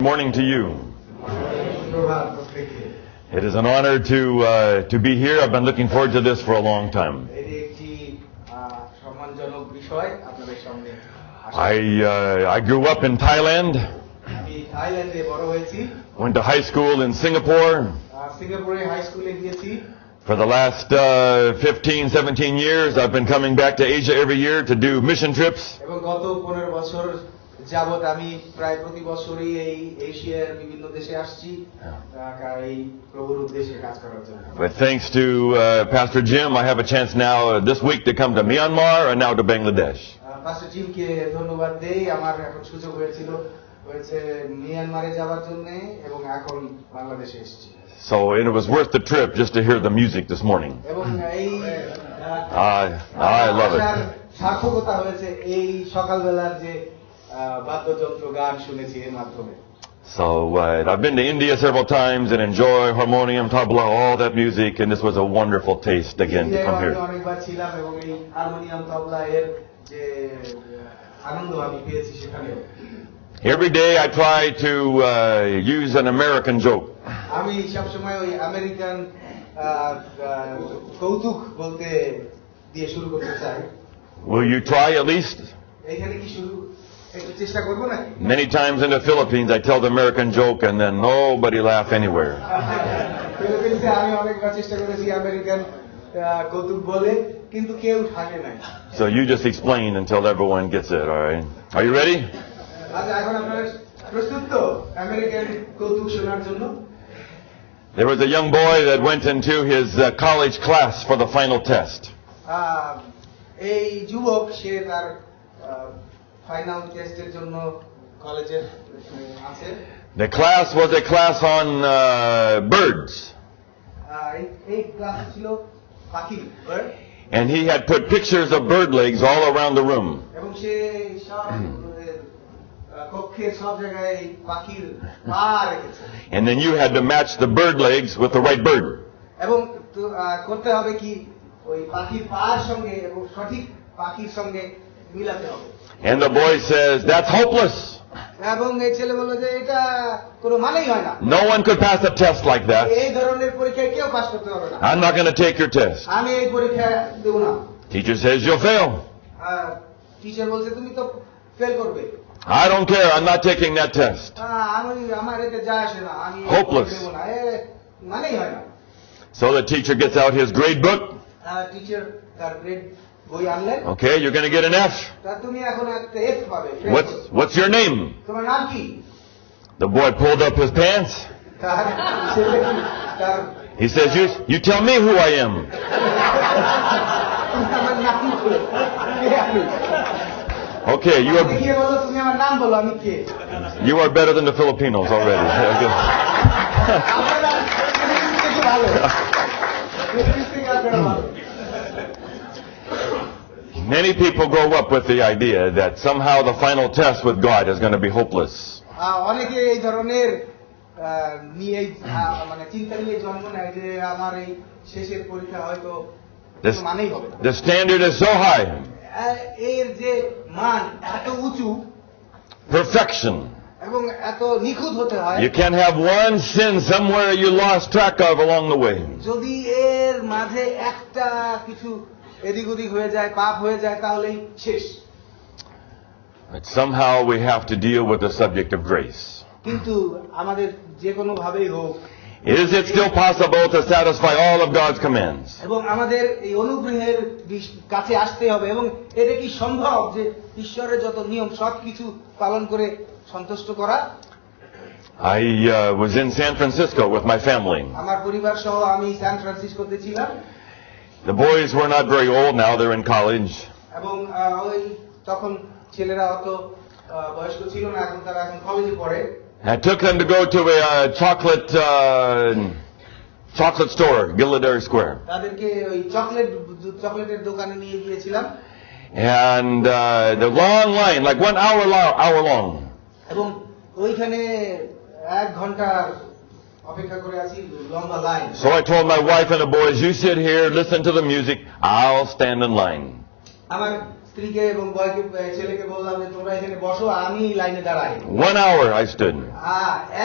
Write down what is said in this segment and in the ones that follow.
Good morning to you. It is an honor to be here. I've been looking forward to this for a long time. I grew up in Thailand. Went to high school in Singapore. For the last 15, 17 years, I've been coming back to Asia every year to do mission trips. But thanks to Pastor Jim, I have a chance now this week to come to Myanmar and now to Bangladesh. Pastor Jim ke ধন্যবাদ দেই আমার এখন সুযোগ হয়েছে মিয়ানমারে যাওয়ার জন্য এবং এখন বাংলাদেশে এসেছি. So it was worth the trip just to hear the music this morning. এবং এই I love it. সার্থকতা হয়েছে এই সকালবেলার যে বাদ্যযন্ত্র গান শুনেছি এর মাধ্যমে. So I've been to India several times and enjoy harmonium, tabla, all that music, and this was a wonderful taste again to come here. অনেকবার ছিলাম এবং এই হারমোনিয়াম তবলা এর যে আনন্দ আমি পেয়েছি সেখানে. Every day I try to use an American joke. আমি সব সময় ওই আমেরিকান কৌতুক বলতে দিয়ে শুরু করতে চাই. Will you try at least? এইখানে কি শুরু একটু চেষ্টা করব নাকি? Many times in the Philippines I tell the American joke and then nobody laugh anywhere. ফিলিপিন্সে আমি অনেকবার চেষ্টা করেছি আমেরিকান কৌতুক বলে কিন্তু কেউ হাসে না. So you just explain until everyone gets it, all right? Are you ready? আচ্ছা এখন আপনারা প্রস্তুত তো আমেরিকান কৌতুক শোনার জন্য? There was a young boy that went into his college class for the final test. এই যুবক সে তার ফাইনাল টেস্টের জন্য কলেজে আছে. The class was a class on birds. এই ক্লাস ছিল পাখি, bird. And he had put pictures of bird legs all around the room. এবং সে সব কক্ষের সব জায়গায় পাখির পা রেখেছে. And then you had to match the bird legs with the right bird. এবং করতে হবে কি ওই পাখির পার সঙ্গে এবং সঠিক পাখির সঙ্গে মিলাতে হবে. And the boy says, "That's hopeless. এবং এই ছেলে বলল যে এটা কোনো মানেই হয় না. No one could pass a test like that. এই ধরনের পরীক্ষায় কেউ পাস করতে পারবে না. I'm not going to take your test." আমি এই পরীক্ষা দেব না. Teacher says, "You'll fail." Teacher বলছে তুমি তো ফেল করবে. I don't care. I'm not taking that test. আমি আমার এতে যায় আসে না. আমি Hopeless. দেব না. মানেই হয় না. So the teacher gets out his grade book. Teacher তার গ্রেড বই আনলেন. Okay, you're going to get an F. তা তুমি এখন একটা এফ পাবে. What's your name? তোমার নাম কি? The boy pulled up his pants. He says, "You tell me who I am." Okay, you are better than the Filipinos already. Many people grow up with the idea that somehow the final test with God is going to be hopeless. অনেকে এই ধরনের নিয়ে মানে চিন্তা নিয়ে জন্ম নেয় যে আমার এই শেষের পরীক্ষা হয়তো মানেই হবে. The standard is so high. এর যে মান এত উঁচু, perfection. এবং এত নিখুঁত হতে হয়. You can't have one sin somewhere you lost track of along the way. যদি এর মাঝে একটা কিছু এদিক ওদিক হয়ে যায়, পাপ হয়ে যায়, তাহলেই শেষ. But somehow we have to deal with the subject of grace. কিন্তু আমাদের যে কোনো ভাবেই হোক, is it still possible to satisfy all of God's commands? এবং আমাদের এই অনুগ্রহের কাছে আসতে হবে. এবং এটা কি সম্ভব যে ঈশ্বরের যত নিয়ম সবকিছু পালন করে সন্তুষ্ট করা? I was in San Francisco with my family. আমার পরিবার সহ আমি সান ফ্রান্সিসকোতে ছিলাম. The boys were not very old now, they're in college. এবং ওই তখন ছেলেরা অত বয়স্ক ছিল না, এখন তারা এখন কলেজে পড়ে. I took them to go to a chocolate store, Gilladary Square. তাদেরকে ওই চকলেটের দোকানে নিয়ে গিয়েছিলাম. And the long line, like 1 hour long. এবং ওইখানে 1 ঘন্টা অপেক্ষা করে আছি, লম্বা line. So I told my wife and the boys, "You sit here, listen to the music. I'll stand in line." আমার স্ত্রীকে এবং ছেলেকে বললাম যে তোমরা এখানে বসো, আমি লাইনে দাঁড়াই। 1 hour I stood.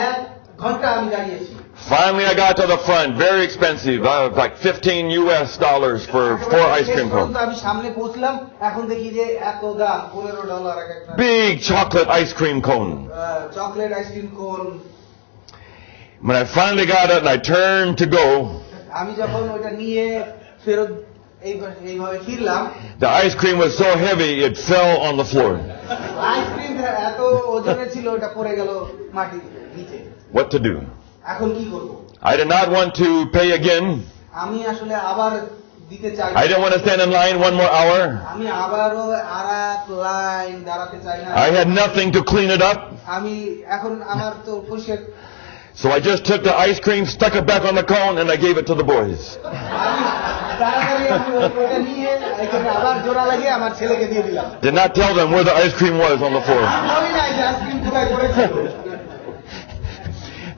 1 ঘন্টা আমি দাঁড়িয়েছি। Finally I got to the front, very expensive, like $15 for 4 ice cream cones. আমি সামনে পৌঁছলাম, এখন দেখি যে এত দাম, $15 এক একটা। Big chocolate ice cream cone. Chocolate ice cream কোন। When I finally got it and I turned to go, আমি যখন ওটা নিয়ে ফেরত এইভাবে ফিরলাম, the ice cream was so heavy it fell on the floor. Ice cream এত ওজনে ছিল ওটা পড়ে গেল মাটির নিচে। What to do? এখন কি করব? I did not want to pay again. আমি আসলে আবার দিতে চাই। I didn't want to stand in line 1 more hour. আমি আবারও আরেক লাইন দাঁড়াতে চাই না। I had nothing to clean it up. আমি এখন আমার তো পরিষ্কার। So I just took the ice cream, stuck it back on the cone, and I gave it to the boys. Did not tell them where the ice cream was on the floor.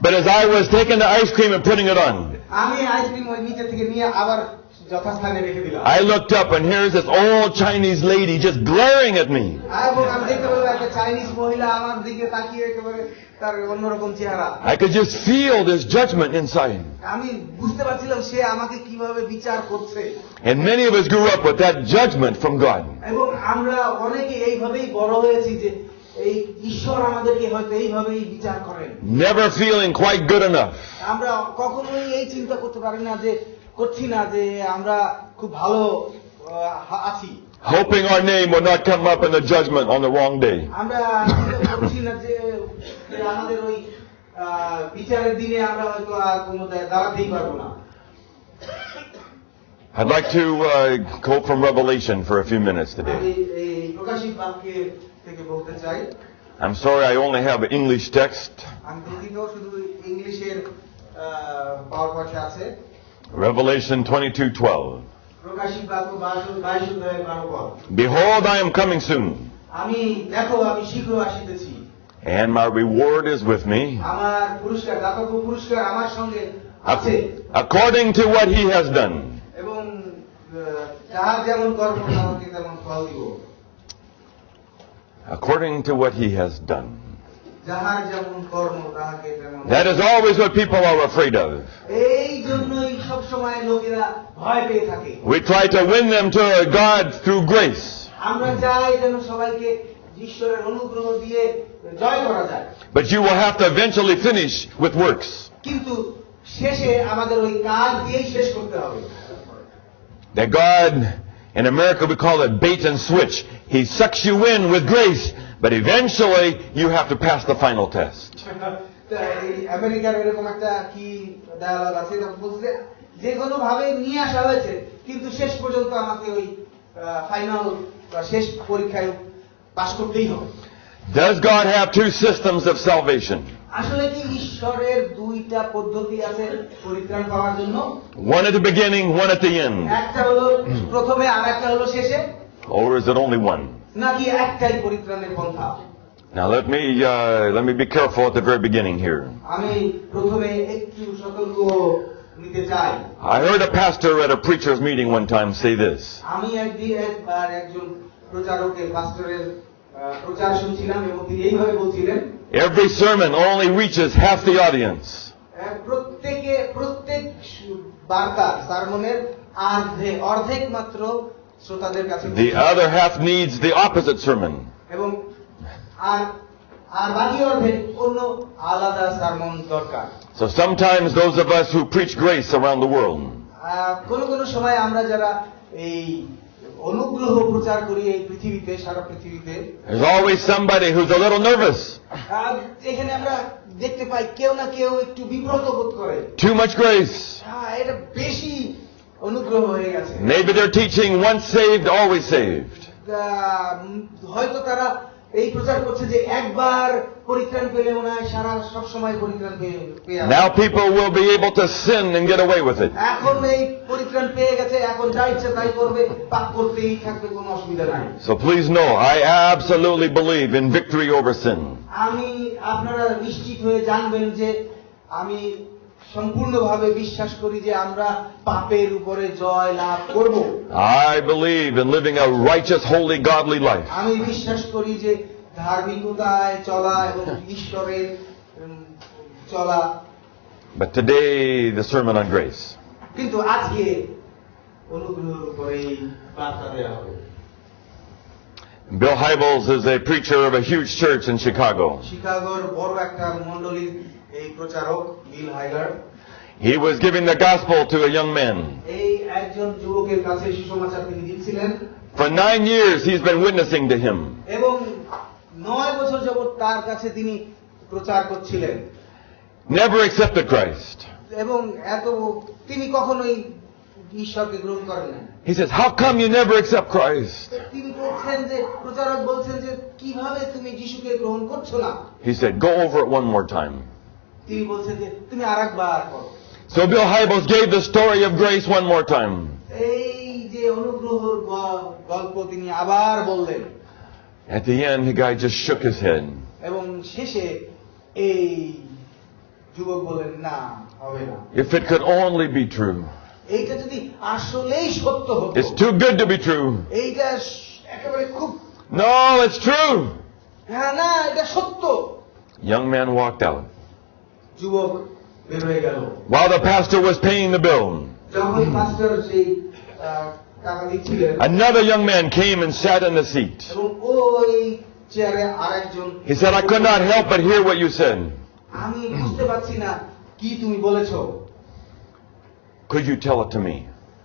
But as I was taking the ice cream and putting it on, I looked up and here's this old Chinese lady just glaring at me. I could just feel this judgment inside. And many of us grew up with that judgment from God. Never feeling quite good enough. Hoping our name will not come up in the judgment on the wrong day. I'd like to quote from Revelation for a few minutes today. I'm sorry I only have an English text. Revelation 22:12. Behold, I am coming soon, and my reward is with me, according to what he has done. According to what he has done. That is always what people are afraid of. We try to win them to God through grace. But you will have to eventually finish with works. That God, in America we call it bait and switch. He sucks you in with grace, but eventually you have to pass the final test. Does God have two systems of salvation? One at the beginning, one at the end. Or is it only one? Now let me be careful at the very beginning here. I heard a pastor at a preacher's meeting one time say this. Every sermon only reaches half the audience. The other half needs the opposite sermon. So sometimes those of us who preach grace around the world, there's always somebody who's a little nervous. Too much grace. Maybe they're teaching once saved, always saved. Now people will be able to sin and get away with it. So please know, I absolutely believe in victory over sin. সম্পূর্ণভাবে বিশ্বাস করি যে আমরা পাপের উপরে জয় লাভ করব। I believe in living a righteous, holy, godly life. আমি বিশ্বাস করি যে ধার্মিকতায় চলা এবং ঈশ্বরের চলা। But today, the sermon on grace. কিন্তু আজকে অনুগ্রহের উপরে বার্তা দেওয়া হবে। Bill Hybels is a preacher of a huge church in Chicago. শিকাগোর বড় একটা মণ্ডলীর এই প্রচারক বিল Higer. He was giving the gospel to a young man. এই একজন যুবকের কাছে সুসমাচার তিনি দিচ্ছিলেন। For 9 years, he's been witnessing to him. এবং 9 বছর যাবত তার কাছে তিনি প্রচার করছিলেন। Never accepted Christ. এবং তিনি কখনোই ঈশ্বরকে গ্রহণ করেন না। He says, how come you never accept Christ? তিনি বলছেন যে প্রচারক বলছেন যে কিভাবে তুমি যিশুকে গ্রহণ করছো না? He said, go over it one more time. তিনি বলছেন যে তুমি আরেকবার করো। So Bill Hybels gave the story of grace one more time. এই যে অনুগ্রহের গল্প তিনি আবার বললেন। At the end, the guy just shook his head. এবং শেষে এই যুবক বলেন না, হবে না। If it could only be true. এইটা যদি আসলেই সত্য হতো। It's too good to be true. এইটা একেবারে খুব No, it's true. হ্যাঁ না, এটা সত্য। Young man walked out. যুবক বের হয়ে গেল। While the pastor was paying the bill, যখন পাস্টর সেই টাকা দিচ্ছিলেন, another young man came and sat in the seat. এবং ওই চেয়ারে আরেকজন। He said, I could not help but hear what you said. আমি বুঝতে পারছি না কি তুমি বলেছো। Could you tell it to me?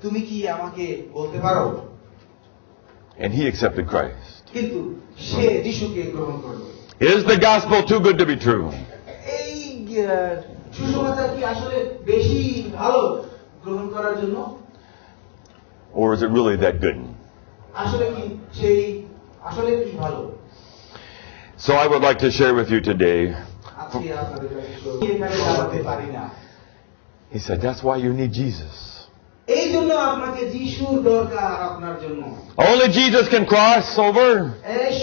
তুমি কি আমাকে বলতে পারো? And he accepted Christ. কিন্তু সে যিশুকে গ্রহণ করলো। Is the gospel too good to be true? এই সুসমাচার কি আসলে বেশি ভালো গ্রহণ করার জন্য? Or is it really that good? আসলে কি ভালো? So I would like to share with you today. আজকে আপনাদের কাছে এখানে দাঁড়াতে পারি না। He said, that's why you need Jesus. এই জন্য আপনাকে যিশুর দরকার আপনার জন্য। Only Jesus can cross over.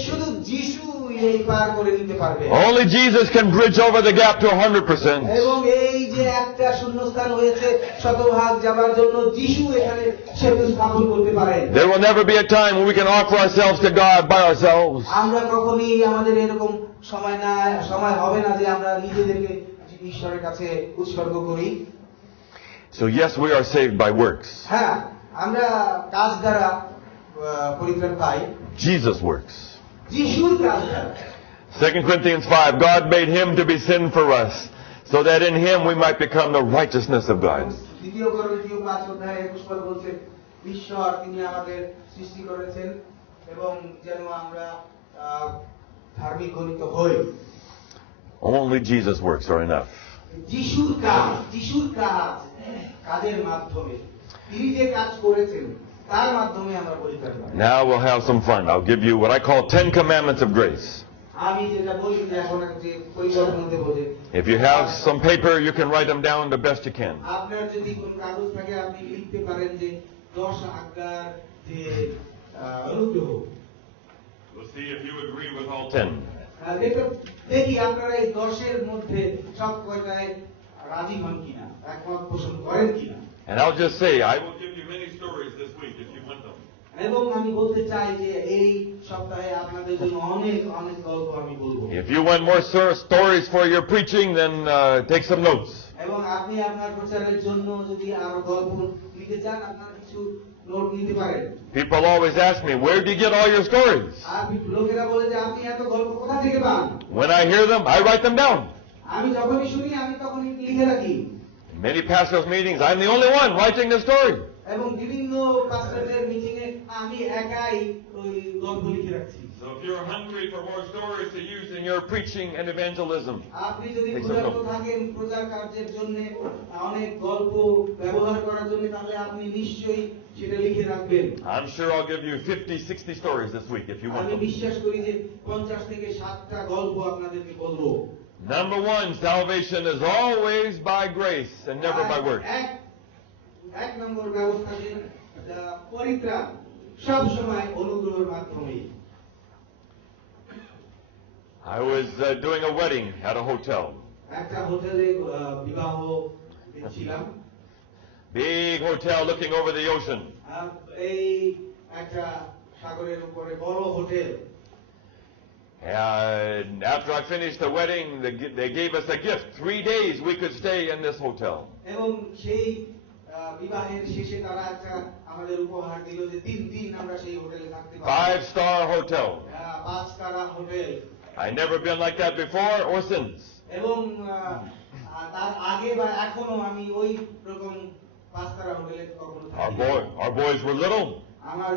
শুধু যিশু এই পার করে নিতে পারবে। Only Jesus can bridge over the gap to 100%. এবং এই যে একটা শূন্যস্থান হয়েছে শতভাগ যাবার জন্য যিশু এখানে সেতু স্থাপন করতে পারেন। There will never be a time when we can offer ourselves to God by ourselves. আমরা কখনোই আমাদের এরকম সময় হবে না যে আমরা নিজেদেরকে ঈশ্বরের কাছে উৎসর্গ করি। So yes, we are saved by works. হ্যাঁ, আমরা কাজ দ্বারা পরিত্রাণ পাই। Jesus works. যিশুর কাজ দ্বারা। 2 Corinthians 5, God made him to be sin for us, so that in him we might become the righteousness of God. দ্বিতীয় করন্থীয় 5 অধ্যায় 21 পদ বলছে, ঈশ্বর তিনি আমাদের সৃষ্টি করেছেন এবং যেন আমরা ধার্মিক গণিত হই। Only Jesus works are enough. যিশুর কাজের মাধ্যমে তিনি যে কাজ করেছেন তার মাধ্যমে আমরা পরিত্রাণ পাই। Now we'll have some fun. I'll give you what I call 10 commandments of grace. আমি যেটা বলি যে এখন যে পরিকল্পনা দেব যে If you have some paper, you can write them down the best you can. আপনার যদি কোন কাগজ থাকে আপনি লিখতে পারেন যে 10 আজ্ঞার যে অনুগ্রহ। We'll see if you agree with all 10. দেখি আপনারা এই 10 এর মধ্যে সব কয়টায় রাজি হন কিনা, একমত পোষণ করেন কিনা। And I'll just say, I will give you many stories this week if you want them. এবং আমি বলতে চাই যে এই সপ্তাহে আপনাদের জন্য অনেক গল্প আমি বলবো। If you want more stories for your preaching, then take some notes. এবং আপনি আপনার প্রচারের জন্য যদি আরো গল্প লিখতে চান আপনারা কিছু নোট নিতে পারেন। People always ask me, where do you get all your stories? লোকেরা বলে যে আপনি এত গল্প কোথা থেকে পান? When I hear them, I write them down. আমি যখনই শুনি আমি তখনই লিখে রাখি। In many pastors' meetings, I'm the only one writing the story. এবং বিভিন্ন পাস্টরদের মিটিং এ আমি একাই ওই গল্প লিখে রাখছি। So if you're hungry for more stories to use in your preaching and evangelism, আপনি যদি ক্ষুধার্ত থাকেন প্রচার কার্যের জন্য অনেক গল্প ব্যবহার করার জন্য তাহলে আপনি নিশ্চয়ই সেটা লিখে রাখবেন। I'm sure I'll give you 50, 60 stories this week if you want আমি them. বিশ্বাস করি যে 50 থেকে 60টা গল্প আপনাদেরকে বলবো। Number 1, salvation is always by grace and never by works. এক নম্বর ব্যবস্থা যে পরিত্রাণ সব সময় অনুগ্রহের মাধ্যমে। I was doing a wedding at a hotel. একটা হোটেলে বিবাহ দেখছিলাম। Big hotel looking over the ocean. এই একটা সাগরের উপরে বড় hotel. And after I finished the wedding, they gave us a gift. 3 days we could stay in this hotel. এবং সেই বিবাহের শেষে তারা একটা আমাদের উপহার দিল যে 3 দিন আমরা সেই হোটেলে থাকতে পারব। 5-star hotel. 5 তারা hotel. I never been like that before or since. এবং তার আগে বা এখনো আমি ওই রকম 5 তারা হোটেলে কখনো থাকিনি। Our boys were little. আমার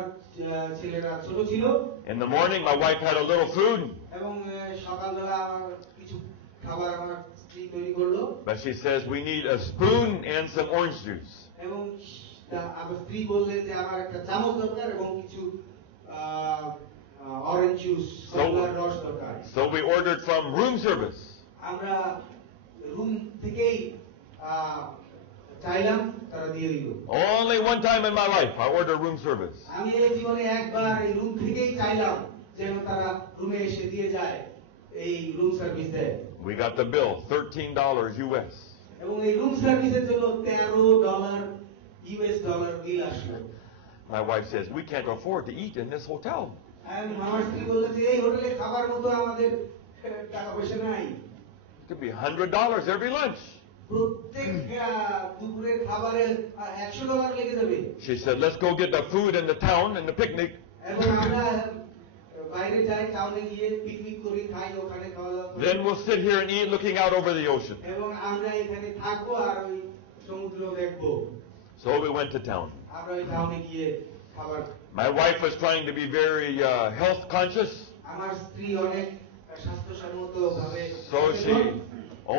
ছেলেরা ছোট ছিল। In the morning, my wife had a little food. এবং সকালবেলা আমার কিছু খাবার আমার স্ত্রী তৈরি করলো। But she says we need a spoon and some orange juice. এবং আমার স্ত্রী বললেন যে আমার একটা চামচ দরকার এবং কিছু অরেঞ্জ জুস কমলার রস দরকার। So we ordered from room service. আমরা রুম থেকেই চাইলাম, তারা দিয়ে দিল। Only one time in my life I ordered room service. আমি এই জীবনে একবার এই রুম থেকেই চাইলাম যেন তারা রুমে এসে দিয়ে যায়, এই রুম সার্ভিস দেয়। We got the bill, $13 US. এবং এই রুম সার্ভিসের জন্য $13 US ডলার বিল আসলো। My wife says we can't afford to eat in this hotel. আমার স্ত্রী বলল যে এই হোটেলে খাবার মতো আমাদের টাকা পয়সা নাই। It could be $100 every lunch. প্রত্যেক দুপুরের খাবারে $100 লেগে যাবে। She said, let's go get the food in the town and the picnic. এবং আমরা বাইরে যাই, টাউনে গিয়ে পিকনিক করি, খাই, ওখানে খাওয়া দাওয়া করি। Then we'll sit here and eat looking out over the ocean. এবং আমরা এখানে থাকবো আর ওই সমুদ্র দেখবো। So we went to town. আমরা ওই টাউনে গিয়ে খাবার। My wife was trying to be very health conscious. আমার স্ত্রী অনেক স্বাস্থ্যসম্মত ভাবে। So she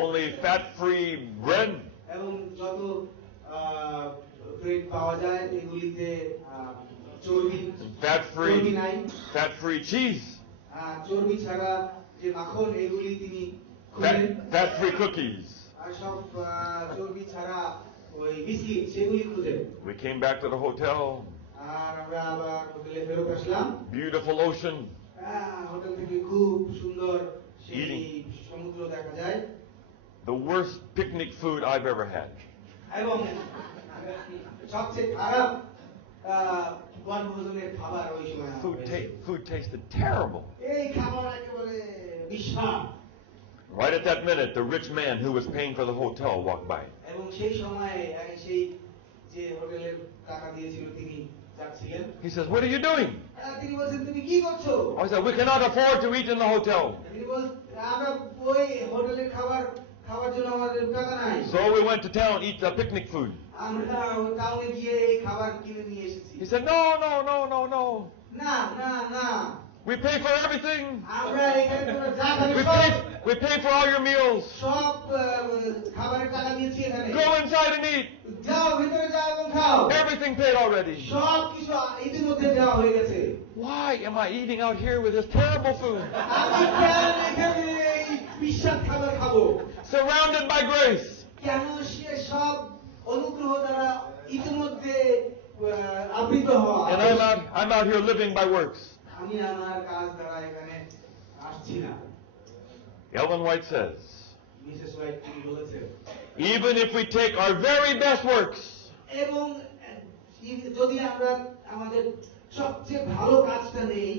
only fat-free bread. এবং যত ব্রেড পাওয়া যায় এগুলিতে চর্বি নাই। Fat-free cheese. চর্বি ছাড়া যে মাখন এগুলি তিনি Fat-free cookies. আর সব চর্বি ছাড়া ওই বিস্কিট সেগুলি খুঁজেন। We came back to the hotel. আর আমরা আবার হোটেলে ফেরত আসলাম। Beautiful ocean. হোটেল থেকে খুব সুন্দর সেই সমুদ্র দেখা যায়। The worst picnic food I've ever had. এবং সবচেয়ে খারাপ বনভোজনের খাবার ওই সময়। Food tasted terrible. এই খাবার একেবারে বিষাক্ত। Right at that minute, the rich man who was paying for the hotel walked by. এবং সেই সময়ে সেই যে হোটেলের টাকা দিয়েছিল তিনি যাচ্ছিলেন। He says, "What are you doing?" তিনি বলছেন, তুমি কি করছো? I said, "We cannot afford to eat in the hotel." তিনি বলছেন, আমরা ওই হোটেলের খাবার জন্য আমাদের টাকা নাই। So we went to town eat the picnic food. আমরা টাউনে গিয়ে এই খাবার কিনে নিয়ে এসেছি। He said, "No. না। We pay for everything. আমরা এখানে তোমরা যা খাবে We pay for all your meals. সব খাবারের টাকা দিয়েছি এখানে। Go inside and eat. যাও ভিতরে যাও এবং খাও। Everything paid already." সব কিছু ইতিমধ্যে দেওয়া হয়ে গেছে। Why am I eating out here with this terrible food? আমি কেন এখানে এই বিষাক্ত খাবার খাবো? Surrounded by grace. কেন সে সব অনুগ্রহ দ্বারা ইতিমধ্যে আবৃত হওয়া। And I'm out here living by works. আমি আমার কাজ দ্বারা এখানে আসছি না। Ellen White says, Mrs white তিনি বলেছেন, even if we take our very best works এবং যদি আমরা আমাদের সবচেয়ে ভালো কাজটা নেই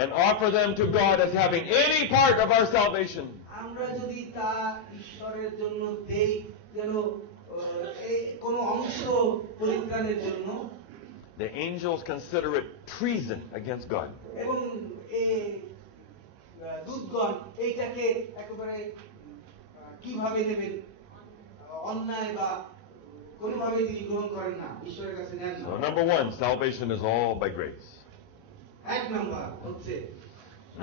and offer them to God as having any part of our salvation, আমরা যদি তা ঈশ্বরের জন্য দেই যেন কোনো অংশ পরিত্রাণের জন্য, the angels consider it treason against God. এবং দূতগণ এইটাকে একেবারে কিভাবে নেবেন, অন্যায় বা কোনোভাবে তিনি গ্রহণ করেন না, ঈশ্বরের কাছে নেন না। So number 1, salvation is all by grace. এক নাম্বার হচ্ছে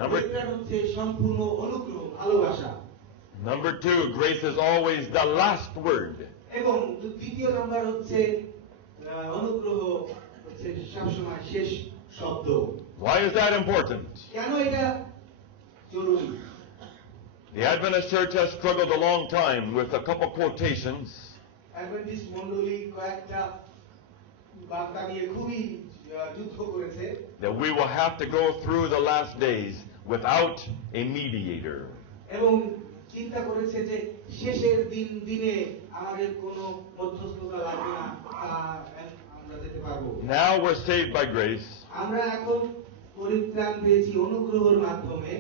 Number সম্পূর্ণ অনুগ্রহ, ভালোবাসা। Number 2, grace is always the last word. এবং দ্বিতীয় নাম্বার হচ্ছে অনুগ্রহ হচ্ছে সবসময় শেষ শব্দ। Why is that important? কেন এটা জরুরি? The Adventist Church has struggled a long time with a couple quotations. Adventist মণ্ডলী কয়েকটা বার্তা নিয়ে খুবই যুদ্ধ করেছে। That we will have to go through the last days without a mediator. এবং চিন্তা করেছে যে শেষের দিনে আমাদের কোনো মধ্যস্থতা লাগবে না, আমরা যেতে পারবো। Now we're saved by grace. আমরা এখন পরিত্রাণ পেয়েছি অনুগ্রহের মাধ্যমে।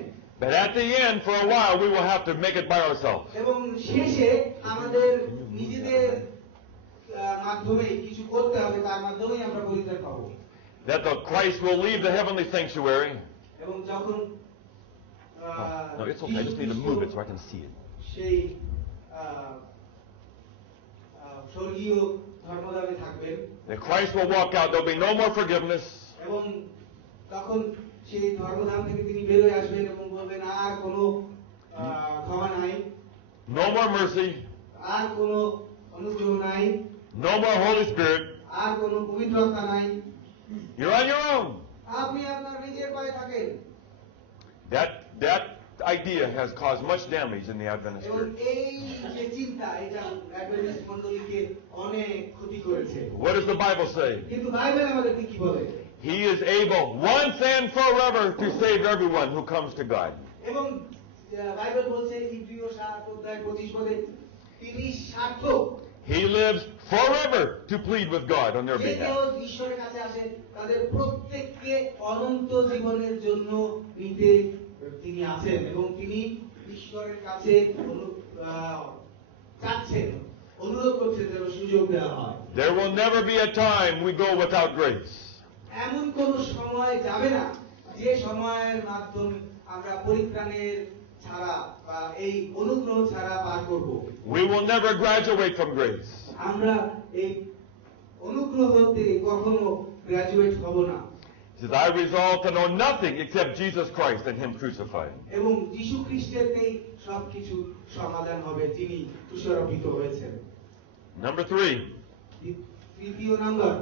But at the end, for a while, we will have to make it by ourselves. এবং শেষে আমাদের নিজেদের মাধ্যমে কিছু করতে হবে, তার মাধ্যমেই আমরা পরিত্রাণ পাবো। That the Christ will leave the heavenly sanctuary. এবং যখন No, it's okay. I just need to move it so I can see it. সেই স্বর্গীয় ধর্মধামে থাকবেন, That Christ will walk out. There'll be no more forgiveness. এবং তখন সেই ধর্মধাম থেকে তিনি বেরোয় আসবেন এবং বলবেন আর কোনো ক্ষমা নাই, No more mercy. আর কোনো অনুগ্রহ নাই, No more Holy Spirit. আর কোনো পবিত্রতা নাই, You're on your own. আপনি আপনার নিজের পায়ে থাকেন। That idea has caused much damage in the Adventist এবং church. এই যে চিন্তা, এটা অ্যাডভেন্টিস্ট মণ্ডলীকে অনেক ক্ষতি করেছে। What does the Bible say? কিন্তু বাইবেল আমাদেরকে কি বলে? He is able once and forever to save everyone who comes to God. এবং বাইবেল বলছে ইব্রিয় 7:25 তিনি সার্থক। He lives forever to plead with God on their যে কেউ behalf. ঈশ্বরের কাছে আসে তাদের প্রত্যেককে অনন্ত জীবনের জন্য নিতে তিনি আছেন, এবং তিনি ঈশ্বরের কাছে চাচ্ছেন, অনুরোধ করছেন যেন সুযোগ দেওয়া হয়। There will never be a time we go without grace. এমন কোন সময় যাবে না যে সময়ের মাধ্যমে আমরা পরিত্রাণের ছাড়া বা এই অনুগ্রহ ছাড়া পার করব। We will never graduate from grace. আমরা এই অনুগ্রহ থেকে কখনো গ্রাজুয়েট হব না। He says, I resolve to know nothing except Jesus Christ and Him crucified. এবং যীশু খ্রিস্টেরতেই সবকিছু সমাধান হবে, যিনি ক্রুশারোপিত হয়েছেন। Number 3, তৃতীয় number,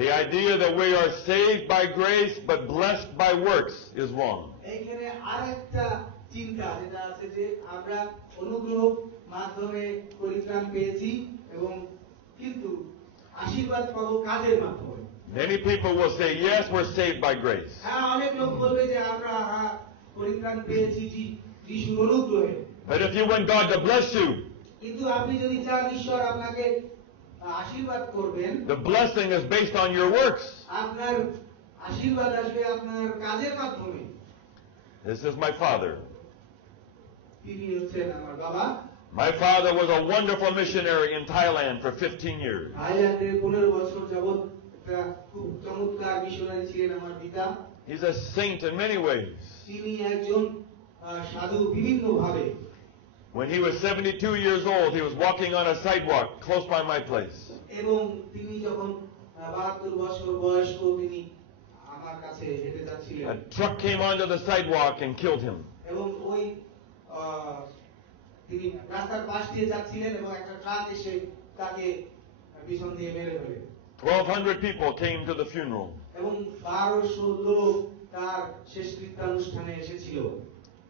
the idea that we are saved by grace but blessed by works is wrong. এইখানে আরেকটা চিন্তা যেটা আছে যে আমরা অনুগ্রহ মাধ্যমে পরিত্রাণ পেয়েছি এবং কিন্তু আশীর্বাদ পাবো কাজের মাধ্যমে। Many people will say, yes, we're saved by grace. হ্যাঁ, অনেক লোক বলবে যে আমরা পরিত্রাণ পেয়েছি যিশুর অনুগ্রহে। But if you want God to bless you, কিন্তু আপনি যদি চান ঈশ্বর আপনাকে আশীর্বাদ করবেন, the blessing is based on your works. আপনার আশীর্বাদ আসবে আপনার কাজের মাধ্যমে। This is my father. তিনি হচ্ছেন আমার বাবা। My father was a wonderful missionary in Thailand for 15 years. থাইল্যান্ডে 15 বছর যাবত একটা খুব চমৎকার মিশনারি ছিলেন আমার পিতা। He's a saint in many ways. তিনি একজন সাধু বিভিন্ন ভাবে। When he was 72 years old, he was walking on a sidewalk close by my place. এবং তিনি যখন 72 বছর বয়স্ক তিনি আমার কাছে হেঁটে যাচ্ছিলেন। A truck came onto the sidewalk and killed him. এবং ওই তিনি রাস্তার পাশ দিয়ে যাচ্ছিলেন এবং একটা ট্রাক এসে তাকে পিছন দিয়ে মেরে ফেলে। 1,200 people came to the funeral. এবং 1200 লোক তার শেষকৃত্যানুষ্ঠানে এসেছিল।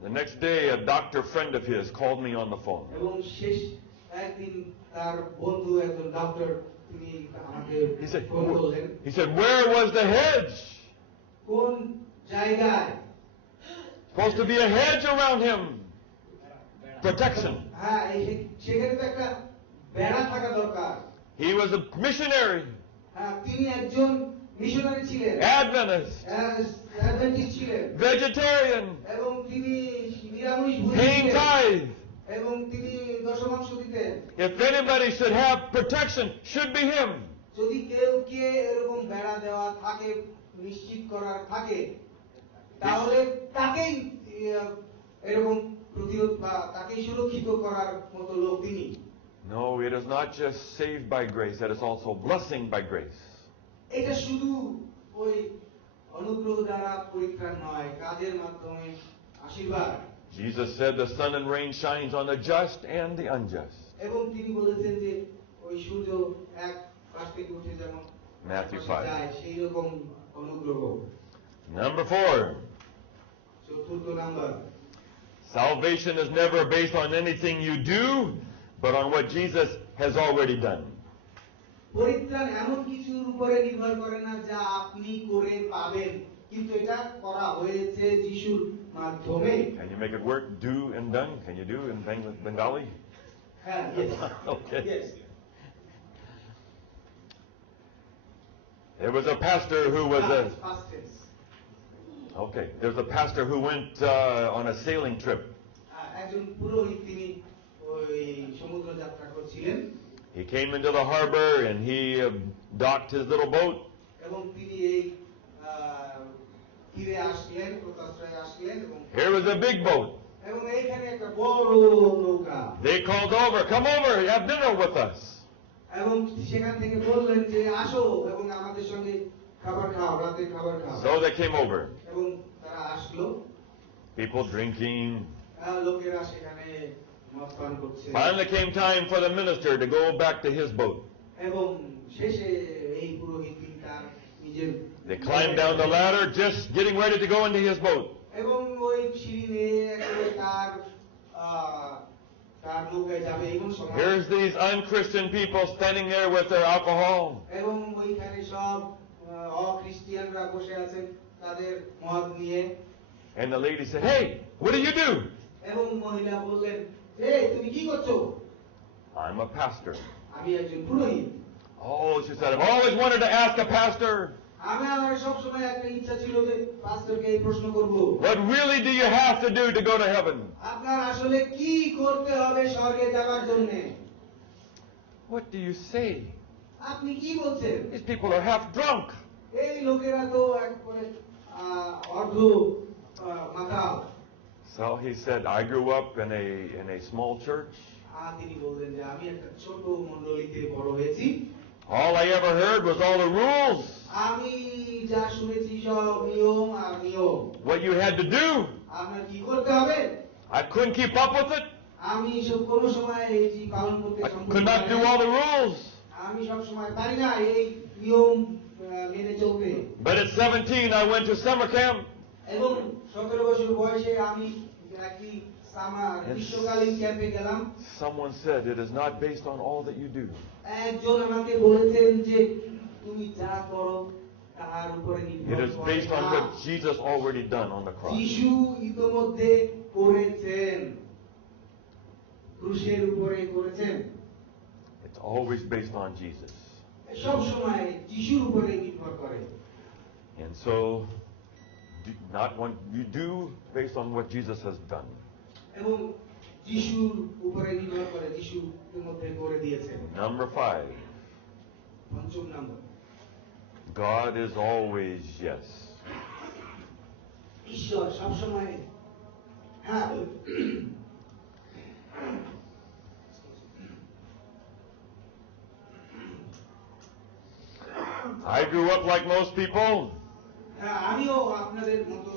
The next day, a doctor friend of his called me on the phone. এবং শেষ একদিন তার বন্ধু একজন ডক্টর তিনি আমাকে ফোন করলেন। He said, where was the hedge? কোন জায়গায়? Supposed to be a hedge around him. Protection. হ্যাঁ, সেখানে তো একটা বেড়া থাকা দরকার। He was a missionary. হ্যাঁ, তিনি একজন মিশনারি ছিলেন। Adventist. অ্যাডভেন্টিস্ট ছিলেন। Vegetarian. এবং তিনি নিরামিষ ভোজী Paying ছিলেন। tithe. এবং তিনি দশমাংশ দিতেন। If anybody should have protection, should be him. যদি কেউ কে এরকম বেড়া দেওয়া থাকে, নিশ্চিত করার থাকে, তাহলে তাকেই এরকম প্রতিরোধ বা তাকেই সুরক্ষিত করার মতো লোক তিনি। No, it is not just saved by grace, it is also blessing by grace. এটা শুধু ওই অনুগ্রহ দ্বারা পরিত্রাণ নয়, কাজের মাধ্যমে আশীর্বাদ। Jesus said the sun and rain shines on the just and the unjust. এবং তিনি বলেছেন যে ওই সূর্য এক পাশ থেকে উঠে যেমন Matthew 5. যায়, সেই রকম অনুগ্রহ। Number 4. চতুর্থ number, Salvation is never based on anything you do, but on what Jesus has already done. পরিত্রাণ এমন কিছুর উপরে নির্ভর করে না যা আপনি করে পাবেন, কিন্তু এটা করা হয়েছে যিশুর মাধ্যমে। Can you make it work? Do and done? Can you do in Bengali? Yes. Okay. Yes. There was a pastor who was a... Past tense. Okay. There was a pastor who went on a sailing trip. একজন পুরোহিত তিনি ওই সমুদ্র যাত্রা করছিলেন He came into the harbor and he docked his little boat. এবং তিনি এই তীরে আসলেন, প্রত্যাশ্রয়ে আসলেন এবং Here was a big boat. এবং এইখানে একটা বড় নৌকা। They called over, come over, have dinner with us. এবং সেখান থেকে বললেন যে আসো এবং আমাদের সঙ্গে খাবার খাও, রাতে খাবার খাও। So they came over. এবং তারা আসলো। People drinking. লোকেরা সেখানে মদ পান করছে। Finally came time for the minister to go back to his boat. এবং শেষে এই পুরোহিত তিনি তার নিজের They climbed down the ladder, just getting ready to go into his boat. এবং ওই সিঁড়ি নিয়ে একেবারে তার নৌকায় যাবে এমন সময় Here's these unchristian people standing there with their alcohol. এবং ওইখানে সব অখ্রিস্টিয়ানরা বসে আছেন তাদের মদ নিয়ে। And the lady said, hey, what do you do? এবং মহিলা বললেন, এই তুমি কি করছো? I'm a pastor. আমি একজন পুরোহিত। Oh, she said, I've always wanted to ask a pastor. আমার সবসময় একটা ইচ্ছা ছিল যে পাস্টরকে এই প্রশ্ন করব। What really do you have to do to go to heaven? আপনার আসলে কি করতে হবে স্বর্গে যাওয়ার জন্য? What do you say? আপনি কি বলছেন? These people are half drunk. এই লোকেরা তো একবারে অর্ধ মাতাল। So he said, I grew up in a small church. তিনি বললেন যে আমি একটা ছোট মণ্ডলীতে বড় হয়েছি। All I ever heard was all the rules. আমি যা শুনেছি সব নিয়ম আর নিয়ম। What you had to do. আপনার কি করতে হবে? I couldn't keep up with it. আমি সব কোন সময় এই যে পালন করতে I could not do all the rules. আমি সব সময় পারি না এই নিয়ম মেনে চলতে। But at 17 I went to summer camp. এবং 17 বছর বয়সে আমি একটি গ্রীষ্মকালীন ক্যাম্পে গেলাম। Someone said it is not based on all that you do. একজন আমাকে বলেছেন যে তুমি যা করো তার উপরে নির্ভর It is based on what Jesus already done on the cross. যিশু ইতোমধ্যে করেছেন, ক্রুশের উপরে করেছেন। It's always based on Jesus. সব সময় যিশুর উপরে নির্ভর করে। And so not what you do based on what Jesus has done. এবং যিশুর উপরে নির্ভর করে, যিশু ইতোমধ্যে করে দিয়েছেন। Number 5. পঞ্চম number, God is always yes. ঈশ্বর সব সময় হ্যাঁ। I grew up like most people. আমিও আপনাদের মতো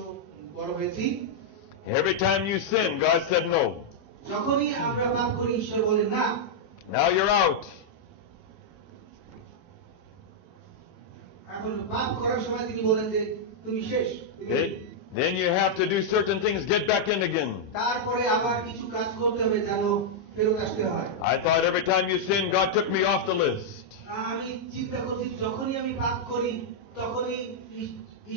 বড় হয়েছি। Every time you sin, God said no. যখনই আমরা পাপ করি ঈশ্বর বলেন না। Now you're out. এখন পাপ করার সময় তিনি বলেন যে তুমি শেষ। Then you have to do certain things, get back in again. তারপরে আবার কিছু কাজ করতে হবে যেন ফেরত আসতে হয়। I thought every time you sin, God took me off the list. আমি চিন্তা করছি যখনই আমি পাপ করি তখনই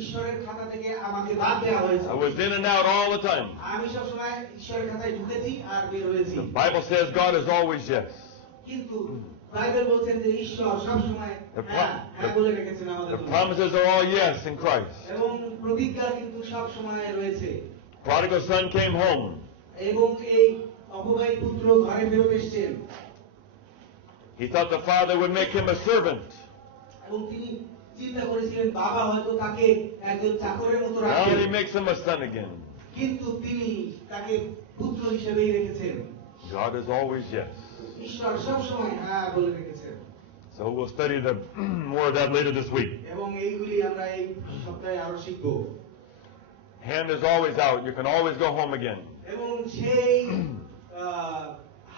ঈশ্বরের খাতা থেকে আমাকে বাদ দেওয়া হয়েছে। I was in and out all the time. আমি সব সময় ঈশ্বরের খাতায় ঢুকেছি আর বের হয়েছি। The Bible says God is always yes. কিন্তু বাইবেল বলছেন যে ঈশ্বর সব সময় হ্যাঁ বলে রেখেছেন আমাদের জন্য। The promises are all yes in Christ. এবং প্রতিজ্ঞা কিন্তু সব সময় রয়েছে। Prodigal son came home. এবং এই অপবায়ী পুত্র ঘরে ফেরত এসেছেন। He thought the father would make him a servant. এবং তিনি চিন্তা করেছিলেন বাবা হয়তো তাকে একজন চাকরের মতো Now রাখবেন। he makes him a son again. কিন্তু তিনি তাকে পুত্র হিসেবেই রেখেছেন। God is always yes. ঈশ্বর সব সময় হ্যাঁ বলে রেখেছেন। So we'll study more of that later this week. এবং এইগুলি আমরা এই সপ্তাহে আরো শিখব। Hand is always out. You can always go home again. এবং সেই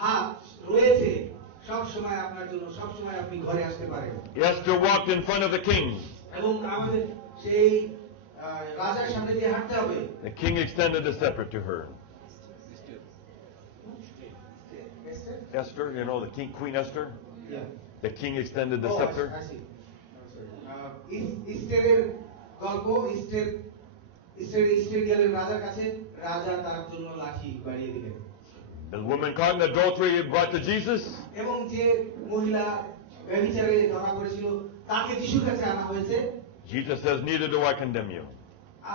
হাত রয়েছে সব সময় আপনার জন্য, সব সময় আপনি ঘরে আসতে পারেন। Esther walked in front of the king. এবং আমাদের সেই রাজার সামনে দিয়ে হাঁটতে হবে। The king extended the scepter to her. Esther, you know the king, Queen Esther? Yeah. The king extended the scepter. ইস্টেরের গল্প, ইস্টের গেলেন রাজার কাছে, রাজা তার জন্য লাঠি বাড়িয়ে দিলেন। The woman caught in adultery brought to Jesus. এবং যে মহিলা ব্যভিচারে ধরা পড়েছিল তাকে যিশুর কাছে আনা হয়েছে। Jesus says, neither do I condemn you.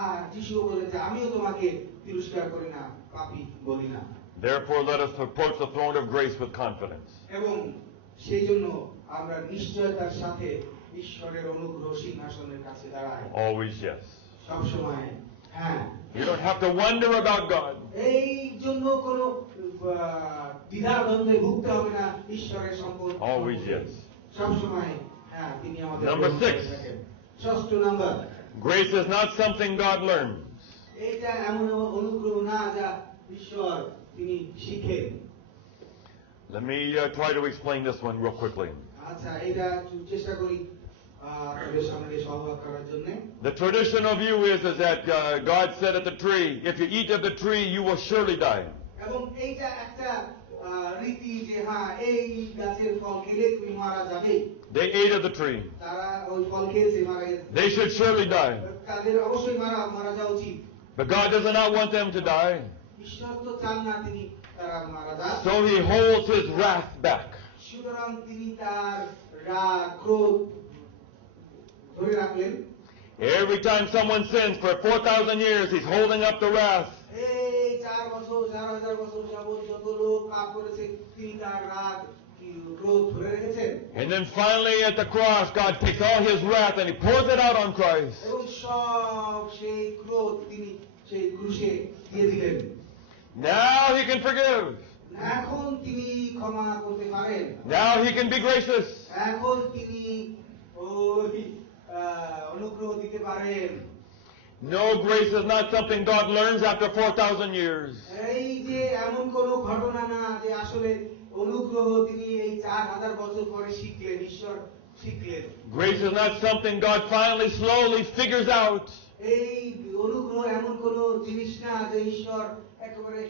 আর যিশু বলেছে আমিও তোমাকে তিরস্কার করি না, পাপী বলি না। Therefore, let us approach the throne of grace with confidence. এবং সেই জন্য আমরা নিশ্চয়তার সাথে ঈশ্বরের অনুগ্রহ সিংহাসনের কাছে দাঁড়াই। Always yes. সব সময় হ্যাঁ। You don't have to wonder about God. এই জন্য কোনো দ্বিধাদ্বন্দ্বে ভুগতে হবে না ঈশ্বরের সম্পর্কে। Always yes. সব সময় হ্যাঁ তিনি আমাদের। Number 6. ষষ্ঠ number, Grace is not something God learns. এটা এমন অনুগ্রহ না যা ঈশ্বর তিনি শিখেন। Let me try to explain this one real quickly. আচ্ছা এটা চেষ্টা করি আপনাদের সামনে সহযোগ করার জন্য। The tradition of you is that God said at the tree, if you eat of the tree, you will surely die. এবং এইটা একটা রীতি যে হ্যাঁ এই গাছের ফল খেলে তুমি মারা যাবে। They ate of the tree. তারা ওই ফল খেয়েছে, মারা গেছে। They should surely die. তাদের অবশ্যই মারা যাওয়া উচিত। But God does not want them to die. ঈশ্বর তো চান না তিনি তারা মারা যাক। So He holds His wrath back. সুতরাং তিনি তার রাগ ক্রোধ ধরে রাখলেন। Every time someone sins for 4,000 years, He's holding up the wrath. এই 4,000 বছর যাবত যত লোক পাপ করেছে তিনি তার রাগ ক্রোধ ধরে রেখেছেন। And then finally at the cross, God takes all His wrath and He pours it out on Christ. এবং সব সেই ক্রোধ তিনি সেই ক্রুশে দিয়ে দিলেন। Now He can forgive. এখন তিনি ক্ষমা করতে পারেন। Now He can be gracious. এখন তিনি ওই অনুগ্রহ দিতে পারেন। No, grace is not something God learns after 4,000 years. এই যে এমন কোন ঘটনা না যে আসলে অনুগ্রহ তিনি এই 4,000 বছর পরে শিখলেন, ঈশ্বর শিখলেন। Grace is not something God finally slowly figures out. এই অনুগ্রহ এমন কোন জিনিস না যে ঈশ্বর একেবারে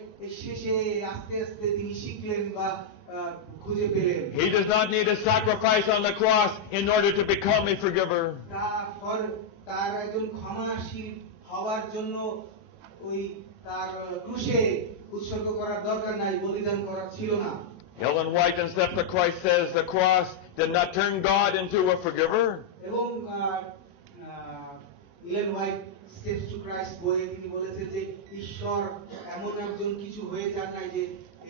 শেষে আস্তে আস্তে তিনি শিখলেন বা খুঁজে পেলেন। He does not need a sacrifice on the cross in order to become a forgiver. তার একজন ক্ষমাশীল হওয়ার জন্য ওই তার ক্রুশে উৎসর্গ করার দরকার নাই, বলিদান করার ছিল না। Ellen White in Steps to Christ says the cross did not turn God into a forgiver. এবং এলেন হোয়াইট স্টেপস টু ক্রাইস্ট বইয়ে তিনি বলেছেন যে ঈশ্বর এমন একজন কিছু হয়ে যান নাই যে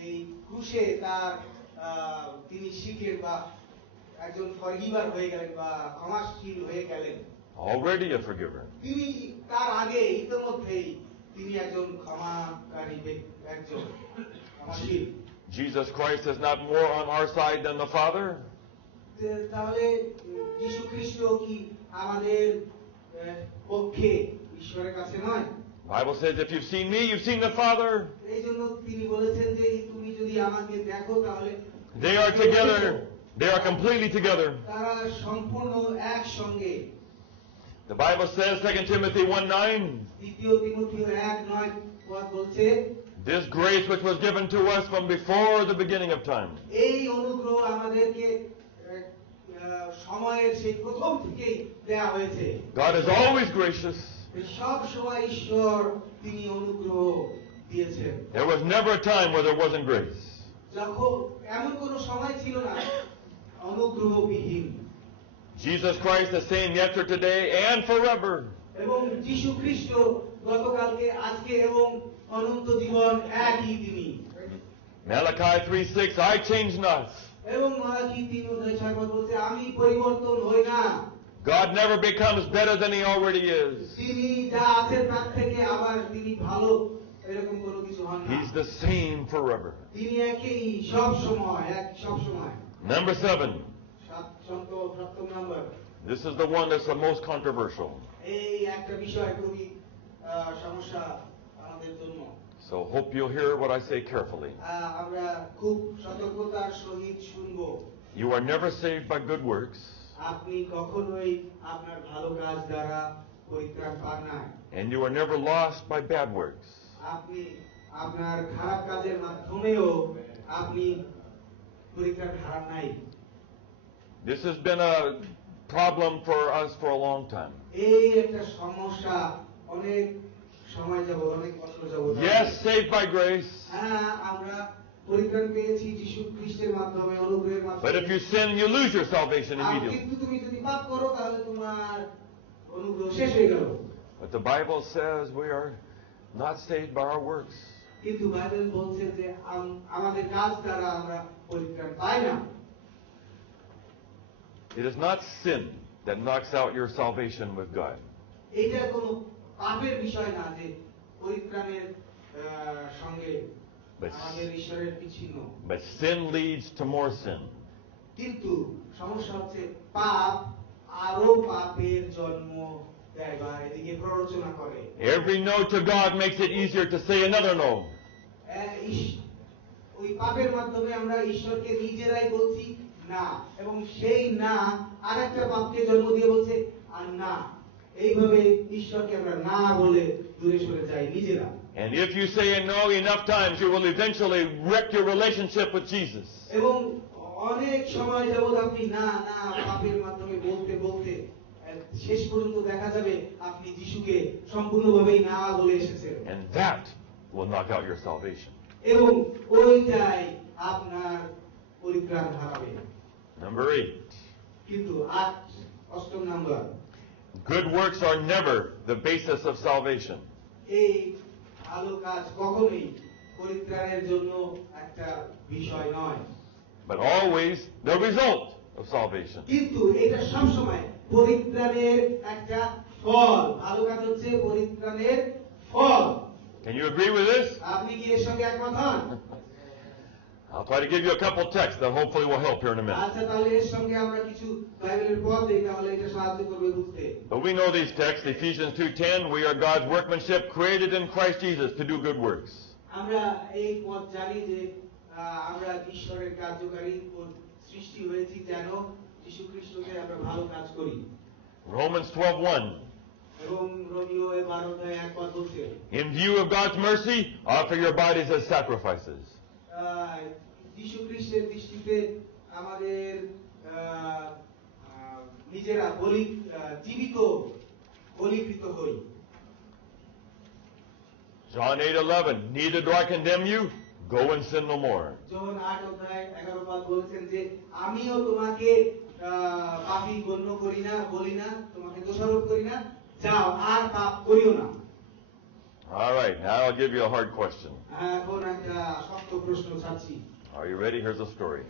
এই ক্রুশে তার তিনি শিখলেন বা একজন ফরগিভার হয়ে গেলেন বা ক্ষমাশীল হয়ে গেলেন। Already a forgiver. তিনি তার আগে ইতিমধ্যেই তিনি একজন ক্ষমাকারী একজন ক্ষমাশীল। Jesus Christ is not more on our side than the Father. তাহলে যীশু খ্রিস্ট কি আমাদের পক্ষে ঈশ্বরের কাছে নয়? Bible says if you've seen me, you've seen the Father. এই জন্য তিনি বলেছেন যে তুমি যদি আমাকে দেখো তাহলে They are together. They are completely together. তারা সম্পূর্ণ একসঙ্গে। The Bible says 2 Timothy 1:9. দ্বিতীয় তিমোথেও 1:9 পদ বলছে This grace which was given to us from before the beginning of time. এই অনুগ্রহ আমাদেরকে সময়ের সেই প্রথম থেকেই দেয়া হয়েছে। God is always gracious. সব সময় ঈশ্বর তিনি অনুগ্রহ দিয়েছেন। There was never a time where there wasn't grace. যখন এমন কোনো সময় ছিল না অনুগ্রহবিহীন। Jesus Christ the same yesterday, today, and forever. এবং যীশু খ্রিস্ট গতকালকে আজকে এবং অনন্ত জীবন একই তিনি। Malachi 3:6, I change not. এবং মালাকি 3:6 বলছে আমি পরিবর্তন হই না। God never becomes better than He already is. তিনি যা আছেন তার থেকে আবার তিনি ভালো এরকম কোনো কিছু হন না। He's the same forever. তিনি একই সব সময়, এক সব সময়। Number 7. সপ্তম number. This is the one that's the most controversial. এই একটা বিষয় খুবই সমস্যা আমাদের জন্য। So hope you'll hear what I say carefully. আমরা খুব সতর্কতার সহিত শুনবো। You are never saved by good works. আপনি কখনোই আপনার ভালো কাজ দ্বারা পরিত্রাণ পান না। And you are never lost by bad works. আপনি আপনার খারাপ কাজের মাধ্যমেও আপনি পরিত্রাণ হারান নাই। This has been a problem for us for a long time. এই একটা সমস্যা অনেক সময় যাবত, অনেক বছর যাবত। Yes, saved by grace. হ্যাঁ আমরা পরিত্রাণ পেয়েছি যিশু খ্রিস্টের মাধ্যমে, অনুগ্রহের But মাধ্যমে। if you sin, you lose your salvation R immediately. কিন্তু তুমি যদি পাপ করো তাহলে তোমার অনুগ্রহ শেষ হয়ে গেল। But the Bible says we are not saved by our works. কিন্তু বাইবেল বলছে যে আমাদের কাজ দ্বারা আমরা পরিত্রাণ পাই না। It is not sin that knocks out your salvation with God. এইটা কোনো পাপের বিষয় না যে পরিত্রাণের সঙ্গে আমাদের ঈশ্বরের বিচ্ছিন্ন। But sin leads to more sin. কিন্তু সমস্যা হচ্ছে পাপ আরো পাপের জন্ম দেয় বা এদিকে প্ররোচনা করে। Every no to God makes it easier to say another no. ওই পাপের মাধ্যমে আমরা ঈশ্বরকে নিজেরাই বলছি না, এবং সেই না আরেকটা পাপকে জন্ম দিয়ে বলছে আর না। এইভাবে ঈশ্বরকে আমরা না বলে দূরে সরে যাই নিজেরা। And if you say a no enough times, you will eventually wreck your relationship with Jesus. এবং অনেক সময় যাবত আপনি না না পাপের মাধ্যমে বলতে বলতে শেষ পর্যন্ত দেখা যাবে আপনি যিশুকে সম্পূর্ণভাবেই না বলে এসেছেন। And that will knock out your salvation. এবং ওইটাই আপনার পরিত্রাণ হারাবে। Number 8. কিন্তু অষ্টম number, Good works are never the basis of salvation. এই ভালো কাজ কখনোই পরিত্রাণের জন্য একটা বিষয় নয়, But always the result of salvation. কিন্তু এটা সবসময় পরিত্রাণের একটা ফল। ভালো কাজ হচ্ছে পরিত্রাণের ফল। Can you agree with this? আপনি কি এর সঙ্গে একমত হন? I'll try to give you a couple texts that hopefully will help here in a minute. আচ্ছা, তাহলে এর সঙ্গে আমরা কিছু বাইবেলের পদ দেই, তাহলে এটা সাহায্য করবে বুঝতে। But we know these texts. Ephesians 2:10, we are God's workmanship created in Christ Jesus to do good works. আমরা এই পদ জানি যে আমরা ঈশ্বরের কার্যকারী সৃষ্টি হয়েছি যেন যীশু খ্রিস্টকে আমরা ভালো কাজ করি। Romans 12:1, এবং রোমীয় 12:1 পদ বলছে, in view of God's mercy, offer your bodies as sacrifices. যীশু খ্রিস্টের দৃষ্টিতে আমাদের নিজেরা জীবিত বলিকৃত হই। John 8:11, neither do I condemn you, go and sin no more. যোহন 8:11 পদ বলেছেন যে আমিও তোমাকে পাপী গণ্য করি না, বলি না, তোমাকে দোষারোপ করি না, যাও আর পাপ করিও না। All right, now I'll give you a hard question. এখন একটা শক্ত প্রশ্ন চাচ্ছি। Are you ready? Here's a story.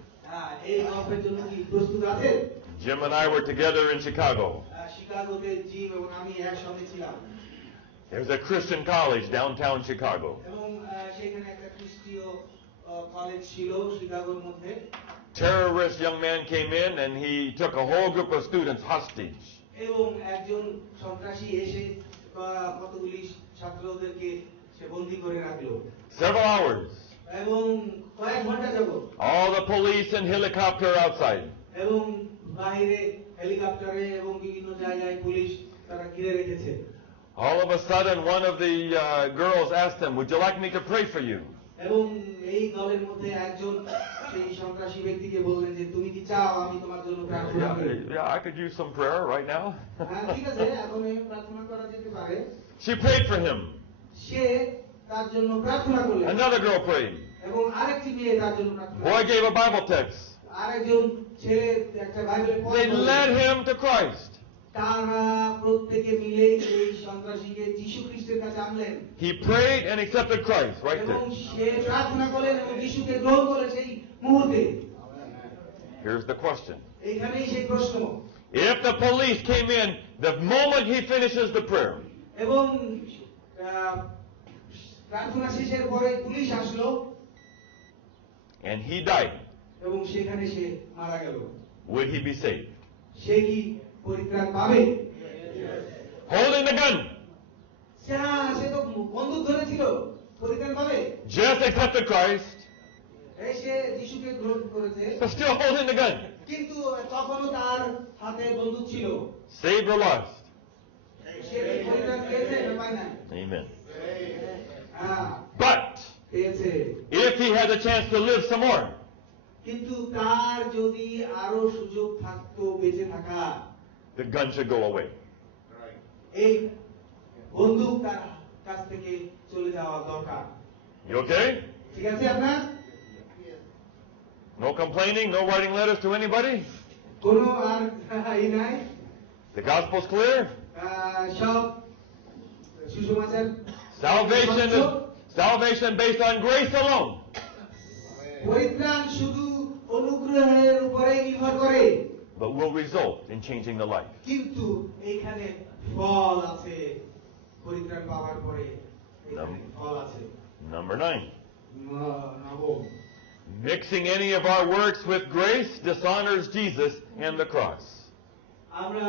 এই গল্পের জন্য কি প্রস্তুত আছেন? Jim and I were together in Chicago. শিকাগোতে জিম এবং আমি একসঙ্গে ছিলাম। There's a Christian college downtown Chicago. এবং সেখানে একটা খ্রিস্টীয় কলেজ ছিল শিকাগোর মধ্যে। Terrorist young man came in and he took a whole group of students hostage. এবং একজন সন্ত্রাসী এসে কতগুলি ছাত্রদেরকে সে বন্দী করে রাখলো। Several hours. এবং কয়েক ঘন্টা যাবত। All the police and helicopter outside. এবং বাইরে হেলিকপ্টারে এবং বিভিন্ন জায়গায় পুলিশ তারা ঘিরে রেখেছে। All of a sudden, one of the girls asked him, "Would you like me to pray for you?" এবং এই দলের মধ্যে একজন সেই সন্ত্রাসী ব্যক্তিকে বললেন যে তুমি কি চাও আমি তোমার জন্য প্রার্থনা করি? Yeah, I could use some prayer right now. হ্যাঁ, ঠিক আছে, এখন প্রার্থনা করা যেতে পারে। She prayed for him. সে তার জন্য প্রার্থনা করলেন। Another girl prayed. এবং আরেকটি মেয়ে তার জন্য প্রার্থনা Boy করলেন। gave a Bible text. আরেকজন ছেলে একটা বাইবেলের পদ They বললেন। led him to Christ. তারা প্রত্যেকে মিলে এই সন্ত্রাসীকে যীশু খ্রিস্টের কাছে আনলেন। He prayed and accepted Christ right এবং there. সে প্রার্থনা করলেন এবং যীশুকে গ্রহণ করে সেই মুহূর্তে। Here's the question. এইখানেই সেই প্রশ্ন। If the police came in the moment he finishes the prayer, এবং প্রার্থনা শেষের পরে পুলিশ আসলো and he died, এবং সেখানে সে মারা গেল, would he be saved? সে কি পরিত্রাণ পাবে? Holding the gun, সে তো বন্দুক ধরেছিল, পরিত্রাণ পাবে? just accepted Christ, সে যিশুকে গ্রহণ করেছে, but still holding the gun. কিন্তু তখনও তার হাতে বন্দুক ছিল। Saved or lost? সে পরিত্রাণ পেয়েছে না পায় না? Amen. হ্যাঁ, But পেয়েছে। if he had a chance to live some more, কিন্তু তার যদি আরো সুযোগ থাকতো বেঁচে থাকা, the gun should go away. এই বন্দুক তার কাছ থেকে চলে যাওয়া দরকার। You okay? ঠিক আছে আপনার? No complaining, no writing letters to anybody. কোনো আর এই নাই, The gospel's clear. সব সুসমাচার। Salvation based on grace alone. পরিত্রাণ শুধু অনুগ্রহের উপরেই নির্ভর করে, But will result in changing the life. কিন্তু এইখানে ফল আছে। পরিত্রাণ পাওয়ার পরে এখানে ফল আছে। Number 9. নবম, Mixing any of our works with grace dishonors Jesus and the cross. আমরা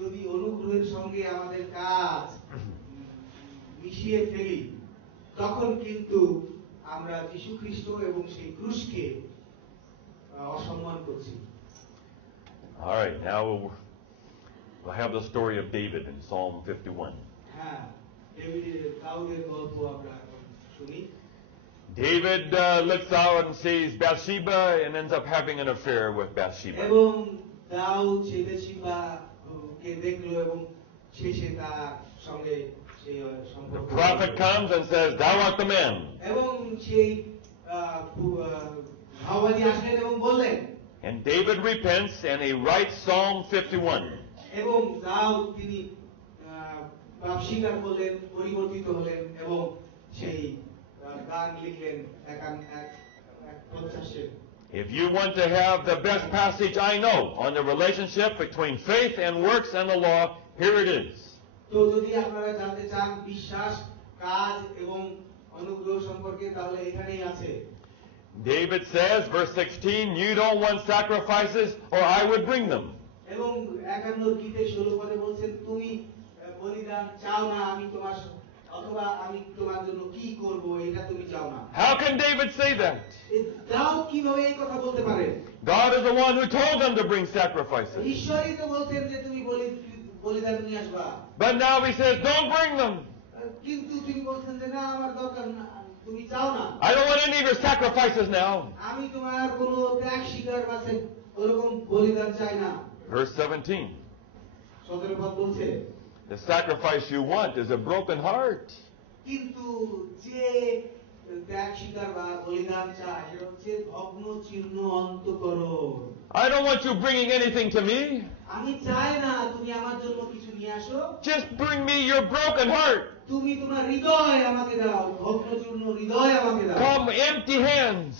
যদি অনুগ্রহের সঙ্গে আমাদের কাজ মিশিয়ে ফেলি, তখন কিন্তু আমরা যীশু খ্রিস্ট এবং সেই ক্রুশকে অসম্মান করছি। All right, now we'll have the story of David in Psalm 51. হ্যাঁ, দাউদের গল্প আমরা এখন শুনি। David looks out and sees Bathsheba and ends up having an affair with Bathsheba. এবং দাউদ সেই বাথশেবাকে দেখলো এবং শেষে তার সঙ্গে সেই The সম্পর্ক। prophet comes and says, "Thou art the man." এবং সেই ভাওবাদী আসলেন এবং বললেন, And David repents and he writes Psalm 51. এবং দাউদ তিনি পাপ স্বীকার করলেন, পরিবর্তিত হলেন এবং সেই গান লিখলেন এক প্রত্যাশে। If you want to have the best passage I know on the relationship between faith and works and the law, here it is. তো যদি আপনারা জানতে চান বিশ্বাস, কাজ এবং অনুগ্রহ সম্পর্কে, তাহলে এখানেই আছে। David says, verse 16, "You don't want sacrifices, or I would bring them." এবং 51 গীতে 16 পদে বলছেন, তুমি বলিদান চাও না, আমি তোমার অথবা আমি তোমার জন্য কি করব এটা তুমি চাও না। How can David say that? দাউদ কিভাবে এই কথা বলতে পারে? God is the one who told them to bring sacrifices. ঈশ্বরই তো বলতেন যে তুমি বলিদান নিয়ে আসবা। But now he says, "Don't bring them. কিন্তু তিনি বলছেন যে না, আমার দরকার না, তুমি চাও না। I don't want any of your sacrifices now." আমি তোমার কোনো ত্যাগ স্বীকার বা ওরকম বলিদান চাই না। Verse 17, 17 পদ বলছে, "The sacrifice you want is a broken heart." কিন্তু যে ত্যাগ স্বীকার বা বলিদান চায় সেটা হচ্ছে ভগ্ন চীর্ণ অন্তঃকরণ। I don't want you bringing anything to me. আমি চাই না তুমি আমার জন্য কিছু নিয়ে আসো, Just bring me your broken heart. তুমি তোমার হৃদয় আমাকে দাও, ভগ্ন চূর্ণ হৃদয় আমাকে দাও। Come empty hands.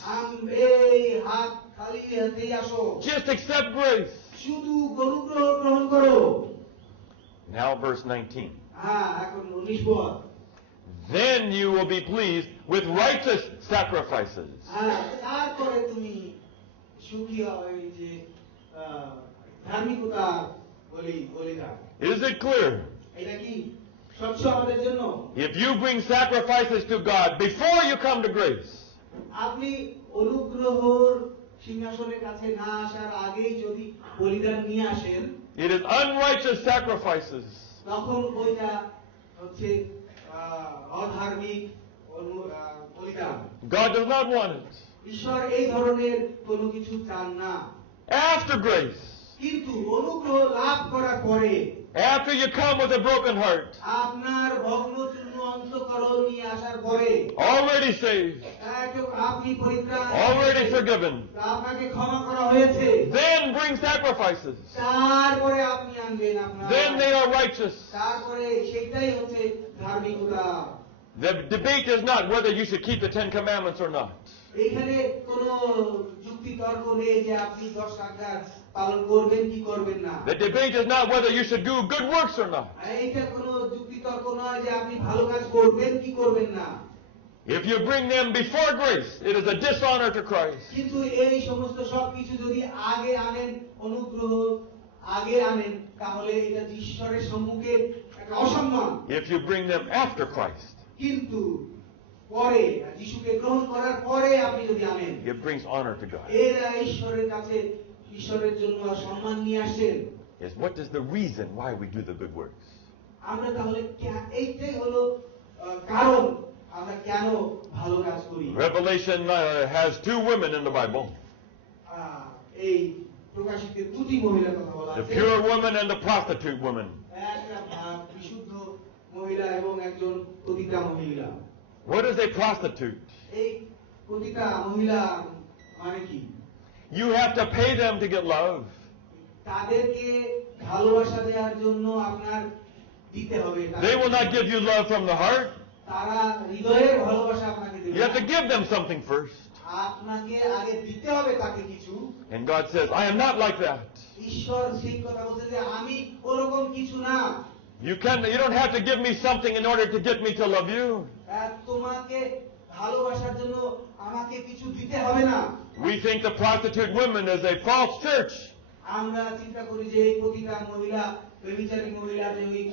এই হাত খালি হাতেই আসো, Just accept grace. শুধু অনুগ্রহ গ্রহণ করো। Now verse 19. হ্যাঁ, এখন 19 পদ। Then you will be pleased with righteous sacrifices. তারপরে তুমি সুখী হবে যে ধার্মিকতা বলিদান। Is it clear? এটা কি স্বচ্ছ আমাদের জন্য? If you bring sacrifices to God before you come to grace, আপনি অনুগ্রহর সিংহাসনের কাছে না আসার আগেই যদি বলিদান নিয়ে আসেন, it is unrighteous sacrifices. তখন ওইটা হচ্ছে অধার্মিক বলিদান। God does not want it. ঈশ্বর এই ধরনের কোনো কিছু চান না। After grace, কিন্তু অনুগ্রহ লাভ করার পরে, after you come with a broken heart, আপনার ভগ্নচূর্ণ অন্তঃকরণ নিয়ে আসার পরে, already saved, আপনি পরিত্রাণ, already forgiven, আপনাকে ক্ষমা করা হয়েছে, then bring sacrifices. তারপরে আপনি আনবেন আপনার, Then they are righteous. তারপরে সেটাই হচ্ছে ধার্মিকতা। The debate is not whether you should keep the 10 Commandments or not. এখানে কোনো যুক্তি তর্ক নেই যে আপনি 10 আজ্ঞা পালন করবেন কি করবেন না। The debate is not whether you should do good works or not. এইটা কোনো যুক্তি তর্ক নয় যে আপনি ভালো কাজ করবেন কি করবেন না। If you bring them before grace, it is a dishonor to Christ. কিন্তু এই সমস্ত সবকিছু যদি আগে আনেন, অনুগ্রহ আগে আনেন, তাহলে এটা ঈশ্বরের সম্মুখে একটা অসম্মান। If you bring them after Christ, কিন্তু পরে যিশুকে গ্রহণ করার পরে আপনি যদি আনেন, it brings honor to God. এরা ঈশ্বরের কাছে ঈশ্বরের জন্য সম্মান নিয়ে আসেন। Is what is the reason why we do the good works? আমরা তাহলে এইটাই হলো কারণ আমরা কেন ভালো কাজ করি। Revelation has 2 women in the Bible. এই প্রকাশিতে 2টি মহিলার কথা বলা The আছে, pure woman and the prostitute woman. একটা বিশুদ্ধ মহিলা এবং একজন পতিতা মহিলা। What is a prostitute? এই পতিতা মহিলা মানে কি? You have to pay them to get love. তাদেরকে ভালোবাসা দেওয়ার জন্য আপনার দিতে হবে। They will not give you love from the heart. তারা হৃদয়ের ভালোবাসা আপনাকে দেবে। You have to give them something first. আপনাকে আগে দিতে হবে তাকে কিছু। And God says, I am not like that. ঈশ্বর সেই কথা বলছে যে আমি ওরকম কিছু না। You don't have to give me something in order to get me to love you. তোমাকে ভালোবাসার জন্য আমাকে কিছু দিতে হবে না। We think the prostitute woman is a false church. আমরা চিন্তা করি যে এই প্রতিটা মহিলা, ব্যভিচারী মহিলা যে ওই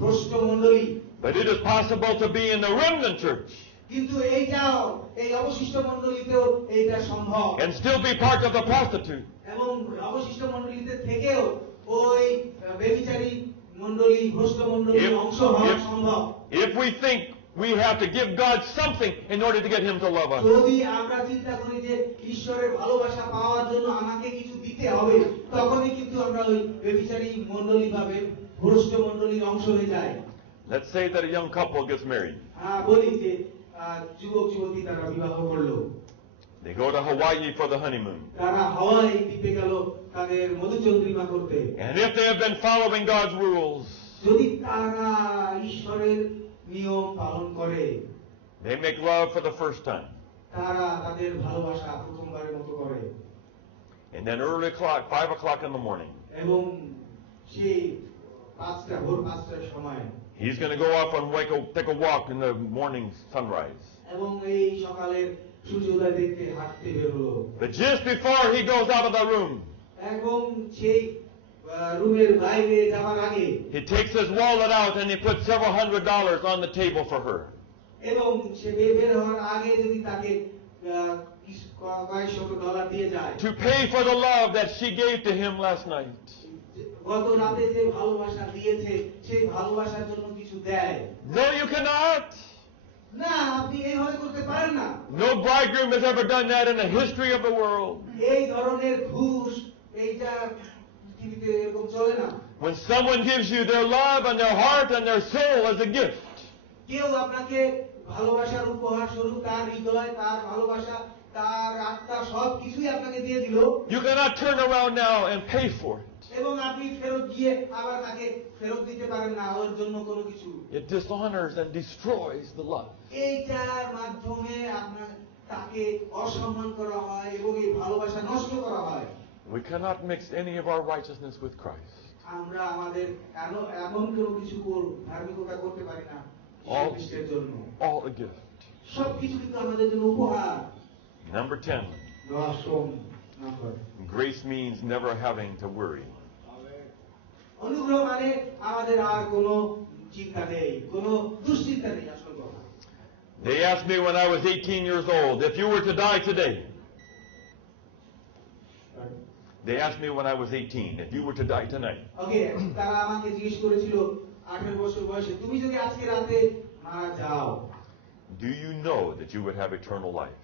ভ্রষ্ট মণ্ডলী। But it is possible to be in the remnant church. কিন্তু এইটাও এই অবশিষ্ট মণ্ডলীতেও এইটা সম্ভব। And still be part of the prostitute. এবং অবশিষ্ট মণ্ডলীতে থেকেও ওই ব্যভিচারী মণ্ডলী, ভ্রষ্ট মণ্ডলীর অংশ হওয়া সম্ভব। If we think we have to give God something in order to get Him to love us. যদি আমরা চিন্তা করি যে ঈশ্বরের ভালোবাসা পাওয়ার জন্য আমাকে কিছু দিতে হবে, তখনই কিন্তু আমরা ওই ব্যভিচারী মণ্ডলী বা ভ্রষ্ট মণ্ডলীর অংশ হয়ে যাই। Let's say that a young couple gets married. বলি যে যুবক যুবতী তারা বিবাহ করলো। They go to Hawaii for the honeymoon. তারা হাওয়াই দ্বীপে গেল তাদের মধুচন্দ্রিমা করতে। And if they have been following God's rules, যদি তারা ঈশ্বরের নিয়ম পালন করে, they make love for the first time. তারা তাদের ভালোবাসা প্রথমবারের মতো করে। And then 5 o'clock in the morning, এবং সেই ভোর 5টার সময় he's going to go off and take a walk in the morning sunrise. এবং এই সকালের সূর্যোদয় দেখতে হাঁটতে বের হলো। But just before he goes out of the room, এবং সেই রুমের বাইরে যাওয়ার আগে he takes his wallet out and he puts several $100s on the table for her. এবং সে বের হওয়ার আগে যদি তাকে কয়েকশো ডলার দিয়ে যায়, To pay for the love that she gave to him last night. গত রাতে যে ভালোবাসা দিয়েছে সেই ভালোবাসার জন্য কিছু দেয়। No, you cannot. না, আপনি এইভাবে করতে পারেন না। No bridegroom has ever done that in the history of the world. এই ধরনের ঘুষ এইটা পৃথিবীতে এরকম চলে না। When someone gives you their love and their heart and their soul as a gift, কেউ আপনাকে ভালোবাসার উপহার স্বরূপ তার হৃদয়, তার ভালোবাসা, তার আত্মা সব কিছুই আপনাকে দিয়ে দিল, you cannot turn around now and pay for it. এবং আপনি ফেরত গিয়ে আবার তাকে ফেরত দিতে পারেন না ওর জন্য কোনো কিছু। It dishonors and destroys the love. এইটার মাধ্যমে আপনার তাকে অসম্মান করা হয় এবং এই ভালোবাসা নষ্ট করা হয়। We cannot mix any of our righteousness with Christ. আমরা আমাদের এমন কোনো কিছু ধার্মিকতা করতে পারি না খ্রিস্টের জন্য। All a gift. সবকিছু কিন্তু আমাদের জন্য উপহার। Number 10. 10 number, Grace means never having to worry. অনুগ্রহ মানে আমাদের আর কোনো চিন্তা নেই, কোনো দুশ্চিন্তা নেই। আসল কথা, They asked me when I was 18 years old, if you were to die today. They asked me when I was 18, if you were to die tonight. ওকে, তারা আমাকে জিজ্ঞেস করেছিল 18 বছর বয়সে, তুমি যদি আজকে রাতে মারা যাও, Do you know that you would have eternal life?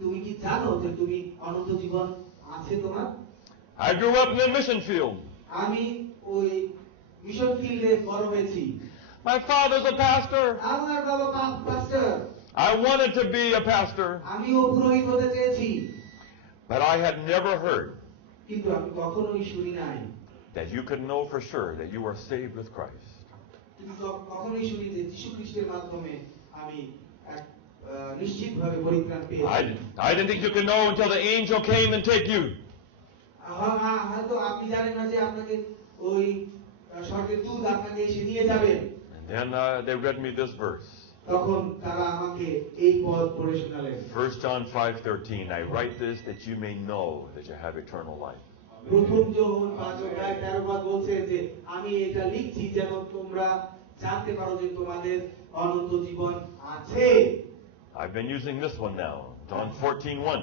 তুমি কি জানো যে তুমি অনন্ত জীবন আছে তোমার? I grew up in the mission field. আমি ওই মিশন ফিল্ডে বড় হয়েছি। My father's a pastor. আমার বাবা পাস্টর। I wanted to be a pastor, আমিও পুরোহিত হতে চেয়েছি, but I had never heard কিন্তু আমি কখনোই শুনি নাই that you could know for sure that you are saved with Christ. তুমি কখনোই শুনি যে যীশু খ্রিস্টের মাধ্যমে আমি নিশ্চিতভাবে পরিত্রাণ পেয়েছি। I didn't think you could know until the angel came and take you. হয়তো আপনি জানেন না যে আপনাকে ওই স্বর্গের দূত আপনাকে এসে নিয়ে যাবেন। And then they read me this verse. তখন তারা আমাকে এই পদ পড়ে শোনালেন। 1 John 5:13, I write this that you may know that you have eternal life. প্রথম যোহন 5:13 পদ বলছে যে আমি এটা লিখছি যেন তোমরা জানতে পারো যে তোমাদের অনন্ত জীবন আছে। I've been using this one now, John 14:1.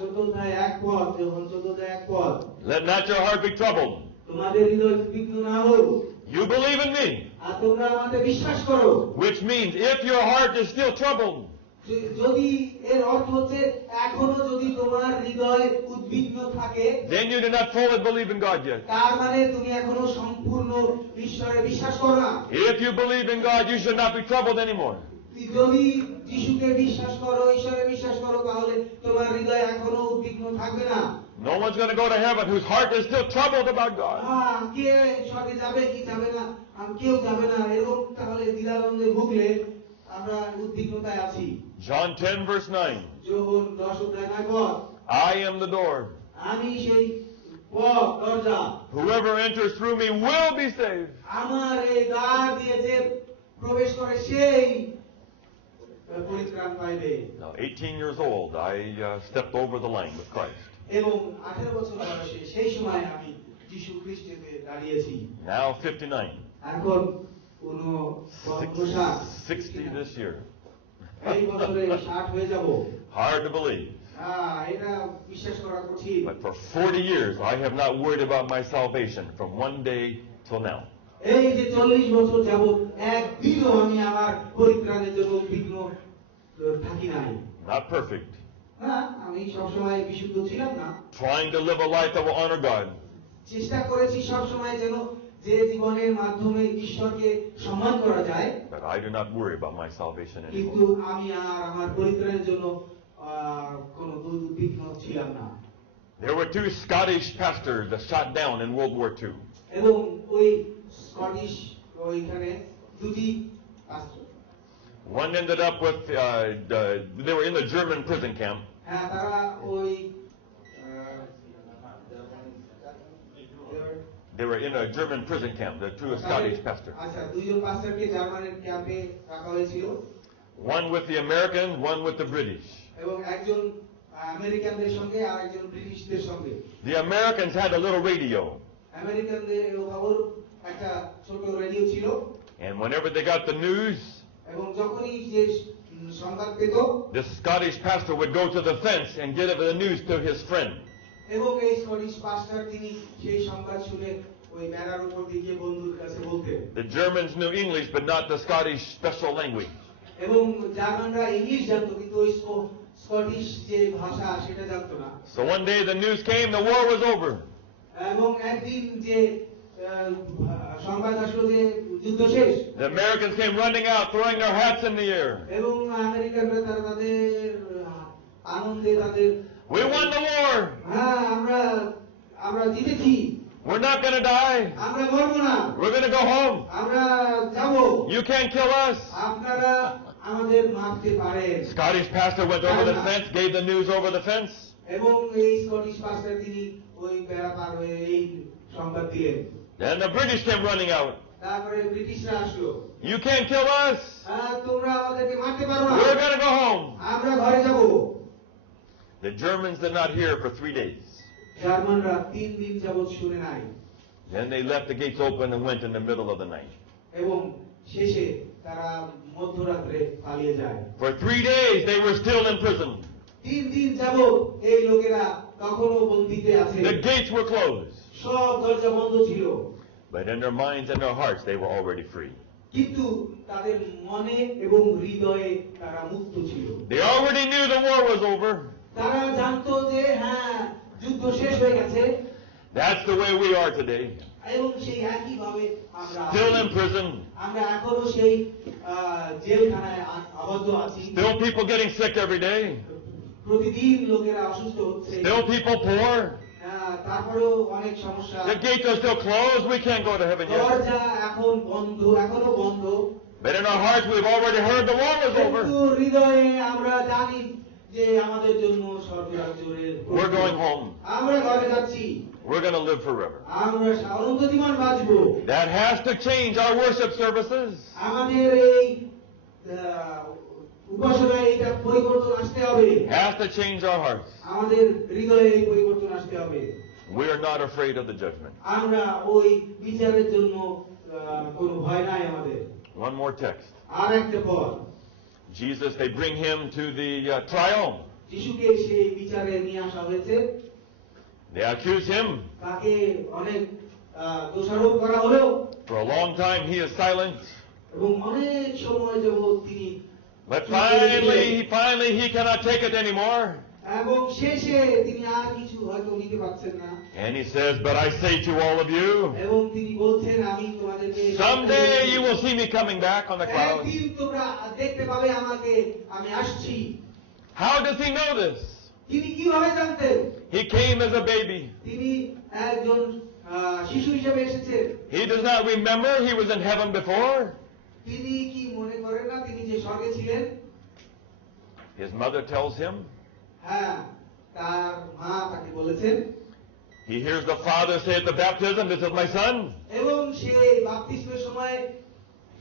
14:1 পদ, যোহন 14:1 পদ। Let not your heart be troubled. তোমাদের হৃদয় বিঘ্ন না হোক। You believe in me. আর তোমরা আমাকে বিশ্বাস করো। Which means if your heart is still troubled, যদি এর অর্থ হচ্ছে এখনো যদি তোমার হৃদয় উদ্বিগ্ন থাকে, then you do not fully believe in God yet. তার মানে তুমি এখনো সম্পূর্ণ ঈশ্বরে বিশ্বাস করো না। If you believe in God, you should not be troubled anymore. যদি যিশুকে বিশ্বাস করো, ঈশ্বরে বিশ্বাস করো, তাহলে তোমার হৃদয় এখনো উদ্বিগ্ন থাকবে না। No one's going to go to heaven whose heart is still troubled about God. কে স্বর্গে যাবে কি যাবে না, কেউ যাবে না, এরকম তাহলে দ্বিধাদ্বন্দ্বে ভুগলে আমরা উদ্বিগ্নতায় আছি। John 10 verse 9. যোহন 10 অধ্যায় 9 পদ, I am the door. আমি সেই পথ, দরজা। Whoever enters through me will be saved. আমার এই দ্বার দিয়ে যে প্রবেশ করে সেই পরিত্রাণ পাইবে। Now, 18 years old, I stepped over the line with Christ. এবং 18 বছর বয়সে সেই সময় আমি যিশু খ্রিস্টকে দাঁড়িয়েছি। Now 59. এখন 60 this year. এই বছরে 60 হয়ে যাব। Hard to believe. এটা বিশ্বাস করা কঠিন। But for 40 years, I have not worried about my salvation from one day till now. এই যে 40 বছর যাবত একদিনও আমি আমার পরিত্রাণের জন্য উদ্বিগ্ন থাকি নাই। Not perfect. আমি সবসময় বিশুদ্ধ ছিলাম না। Trying to live a life that will honor God. চেষ্টা করেছি সবসময় যেন যে জীবনের মাধ্যমে ঈশ্বরকে সম্মান করা যায়। But I do not worry about my salvation কিন্তু anymore. আমি আর আমার পরিত্রাণের জন্য কোনো উদ্বিগ্ন ছিলাম না। There were two Scottish pastors that shot down in World War II. এবং ওই স্কটিশ ওইখানে দুটি পাস্টর, One ended up with, they were in the German prison camp. তারা ওই They were in a German prison camp, the two Scottish pastors. আচ্ছা, দুইজন পাস্টরকে জার্মানির ক্যাম্পে রাখা হয়েছিল। One with the American, one with the British. এবং একজন আমেরিকানদের সঙ্গে আর একজন ব্রিটিশদের সঙ্গে। The Americans had a little radio. আমেরিকানদের ওর একটা ছোট রেডিও ছিল। And whenever they got the news, এবং যখনই যে সংবাদ পেত, this Scottish pastor would go to the fence and give the news to his friend. এবং এই স্কটিশ পাস্টর তিনি সেই সংবাদ শুনে ওই বেড়ার উপর দিয়ে বন্ধুর কাছে বলতেন। The Germans knew English, but not the Scottish special language. এবং জার্মানরা ইংলিশ জানতো, কিন্তু ওই স্কটিশ যে ভাষা সেটা জানতো না। So one day the news came, the war was over. এবং একদিন যে সংবাদ আসলো যে যুদ্ধ শেষ। The Americans came running out, throwing their hats in the air. এবং আমেরিকানরা তাদের আনন্দে তাদের We won the war. আমরা জিতেছি। We're not going to die. আমরা মরবো না। We're going to go home. আমরা যাব। You can't kill us. আপনারা আমাদের মারতে পারেন। Scottish pastor went over the fence, gave the news over the fence. এবং এই স্কটিশ পাস্টর তিনি ওই বেড়া পার হয়ে এই সংবাদ দিলেন। Then the British came running out. তারপরে ব্রিটিশরা আসলো। You can't kill us. তোমরা আমাদেরকে মারতে পারো না। We're going to go home. আমরা ঘরে যাব। The Germans did not hear for 3 days. জার্মানরা 3 দিন যাবত শুনে নাই। Then they left the gates open and went in the middle of the night. এবং শেষে তারা মধ্যরাত্রে পালিয়ে যায়। For 3 days they were still in prison. 3 দিন যাবত এই লোকেরা তখনও বন্দিতে আছে। The gates were closed. সব দরজা বন্ধ ছিল। But in their minds and their hearts they were already free. কিন্তু তাদের মনে এবং হৃদয়ে তারা মুক্ত ছিল। They already knew the war was over. তারা জানতো যে যুদ্ধ শেষ হয়ে গেছে। That's the way we are today. এবং সেই একই ভাবে আমরা Still in prison. আমরা এখনো সেই জেলখানায় আবদ্ধ আছি। Still people getting sick every day. প্রতিদিন লোকেরা অসুস্থ হচ্ছে। Still people poor. তারপরেও অনেক সমস্যা। The gates are still closed. We can't go to heaven yet. দরজা এখন বন্ধ, এখনো বন্ধ। But in our hearts we've already heard the war was over. কিন্তু হৃদয়ে আমরা জানি যে আমাদের জন্য স্বর্গরাজ্যের We're going home. আমরা ঘরে যাচ্ছি। We're going to live forever. আমরা অনন্ত জীবন বাঁচবো। That has to change our worship services. আমাদের এই উপাসনায় এটা পরিবর্তন আসতে হবে। Has to change our hearts. আমাদের হৃদয়ে এই পরিবর্তন আসতে হবে। We are not afraid of the judgment. আমরা ওই বিচারের জন্য কোনো ভয় নাই আমাদের। One more text. আর একটা পদ। Jesus, they bring him to the trial. যিশুকে সেই বিচারে নিয়ে আসা হয়েছে। They accuse him. তাকে অনেক দোষারোপ করা হলো। For a long time he is silent. এবং অনেক সময় যাবত তিনি But finally he cannot take it anymore. এবং শেষে তিনি আর কিছু হয়তো নিতে পারছেন না। And he says, but I say to all of you, এবং তিনি বলছেন, আমি তোমাদেরকে someday you will see me coming back on the clouds. একদিন তোমরা দেখতে পাবে আমাকে, আমি আসছি। How does he know this? তিনি কিভাবে জানতেন? He came as a baby. তিনি একজন শিশু হিসেবে এসেছেন। He does not remember he was in heaven before. তিনি কি মনে করেন না তিনি যে স্বর্গে ছিলেন? His mother tells him. হ্যাঁ, তার মা তাকে বলেছেন। He hears the father say at the baptism, this is my son. এবং সে বাপ্তিস্মের সময়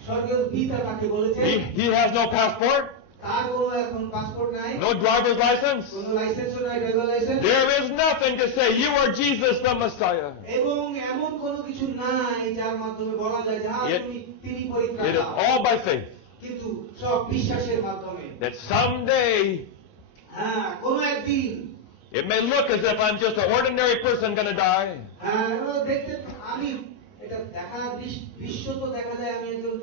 স্বর্গীয় পিতা তাকে বলেছেন। He has no passport. তার কোনো এখন পাসপোর্ট নাই। No driver's license. কোনো লাইসেন্সও নাই, driver licence. There is nothing to say, you are Jesus the Messiah. এবং এমন কোনো কিছু নাই যার মাধ্যমে বলা যায় যে তিনি It is পরিত্রাতা। all by faith. কিন্তু সব বিশ্বাসের মাধ্যমে। That someday, হ্যাঁ, কোনো একদিন it may look as if I'm just an ordinary person going to die. হ্যাঁ, দেখতে আমি এটা দৃশ্য তো দেখা যায় আমি একজন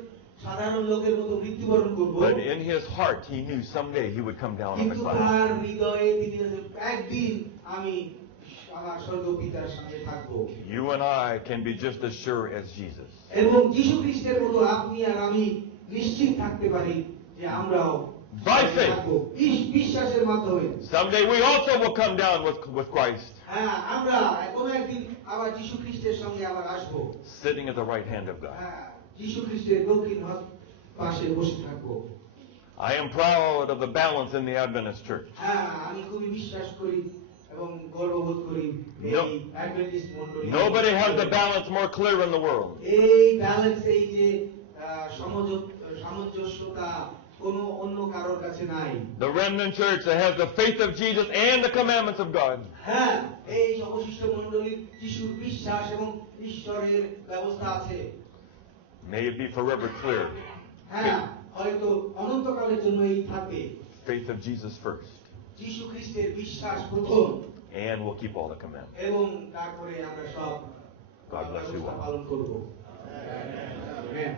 সাধারণ লোকের মতো মৃত্যুবরণ করব। But in his heart, he knew someday he would come down on the কিন্তু clouds. তার হৃদয়ে তিনি একদিন আমি আমার স্বর্গীয় পিতার সঙ্গে থাকব। You and I can be just as sure as Jesus. এবং যীশু খ্রিস্টের মতো আপনি আর আমি নিশ্চিত থাকতে পারি যে আমরাও By faith. থাকব বিশ্বাসের মাধ্যমে। Someday we also will come down with Christ. হ্যাঁ, আমরা কোনো একদিন আবার যীশু খ্রিস্টের সঙ্গে আবার আসব। Sitting at the right hand of God. হ্যাঁ, যীশু খ্রিস্টের দক্ষিণ পাশে বসে থাকব। I am proud of the balance in the Adventist church. হ্যাঁ, আমি খুবই বিশ্বাস করি এবং গর্ববোধ করি এই অ্যাডভেন্টিস্ট মণ্ডলী। Nobody has the balance more clear in the world. এই ব্যালেন্স, এই যে সামঞ্জস্যতা কোনো অন্য কারোর কাছে নাই। The remnant church that has the faith of Jesus and the commandments of God. হ্যাঁ, এই অবশিষ্ট মণ্ডলীর যিশুর বিশ্বাস এবং ঈশ্বরের ব্যবস্থা আছে। May it be forever clear. হ্যাঁ, হয়তো অনন্তকালের জন্য এই থাকবে। Faith of Jesus first. যিশু খ্রিস্টের বিশ্বাস প্রথম। And we'll keep all the commandments. এবং তারপরে আমরা সব God bless you all. পালন করব। আমেন।